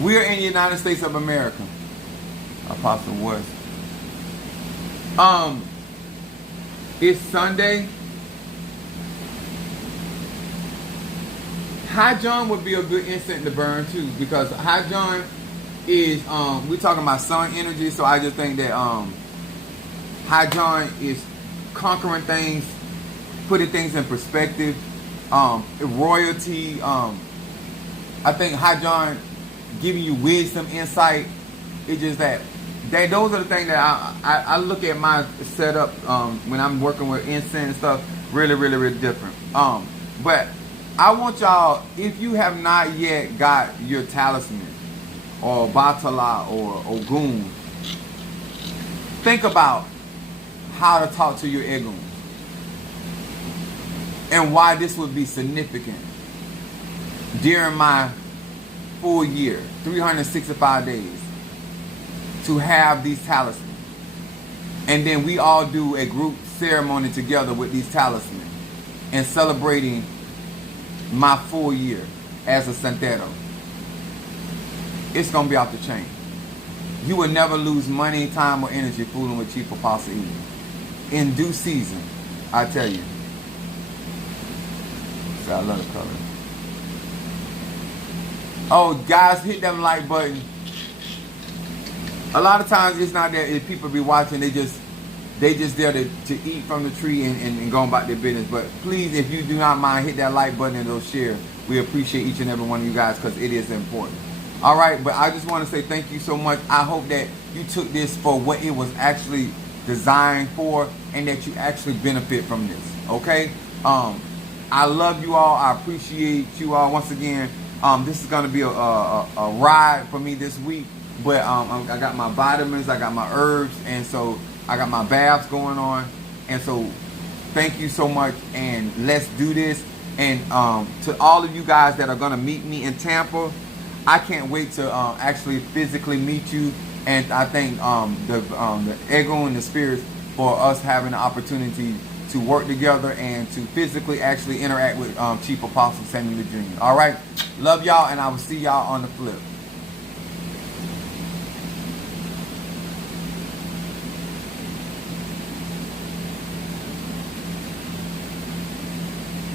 We're in the United States of America. Apostle West. It's Sunday. High John would be a good incense to burn too, because High John is we're talking about sun energy, so I just think that High John is conquering things, putting things in perspective. Royalty. I think High John giving you wisdom, insight. It's just that those are the things that I look at my setup when I'm working with incense and stuff really, really, really different. But I want y'all, if you have not yet got your talisman or Obatala or Ogun, think about how to talk to your Egun and why this would be significant during my full year, 365 days, to have these talismans. And then we all do a group ceremony together with these talismans and celebrating my full year as a Santero. It's going to be off the chain. You will never lose money, time, or energy fooling with Chief Apostle Eden. In due season, I tell you. So I love the color. Oh, guys, hit that like button. A lot of times it's not that if people be watching, they just there to eat from the tree and go about their business. But please, if you do not mind, hit that like button and those share. We appreciate each and every one of you guys, because it is important. All right, but I just want to say thank you so much. I hope that you took this for what it was actually designed for, and that you actually benefit from this. Okay? I love you all. I appreciate you all. Once again, this is going to be a ride for me this week. But I got my vitamins, I got my herbs, and so I got my baths going on. And so thank you so much, and let's do this. And to all of you guys that are going to meet me in Tampa, I can't wait to actually physically meet you. And I thank the ego and the spirits for us having the opportunity to work together and to physically actually interact with Chief Apostle Samuel the Jr. All right, love y'all, and I will see y'all on the flip.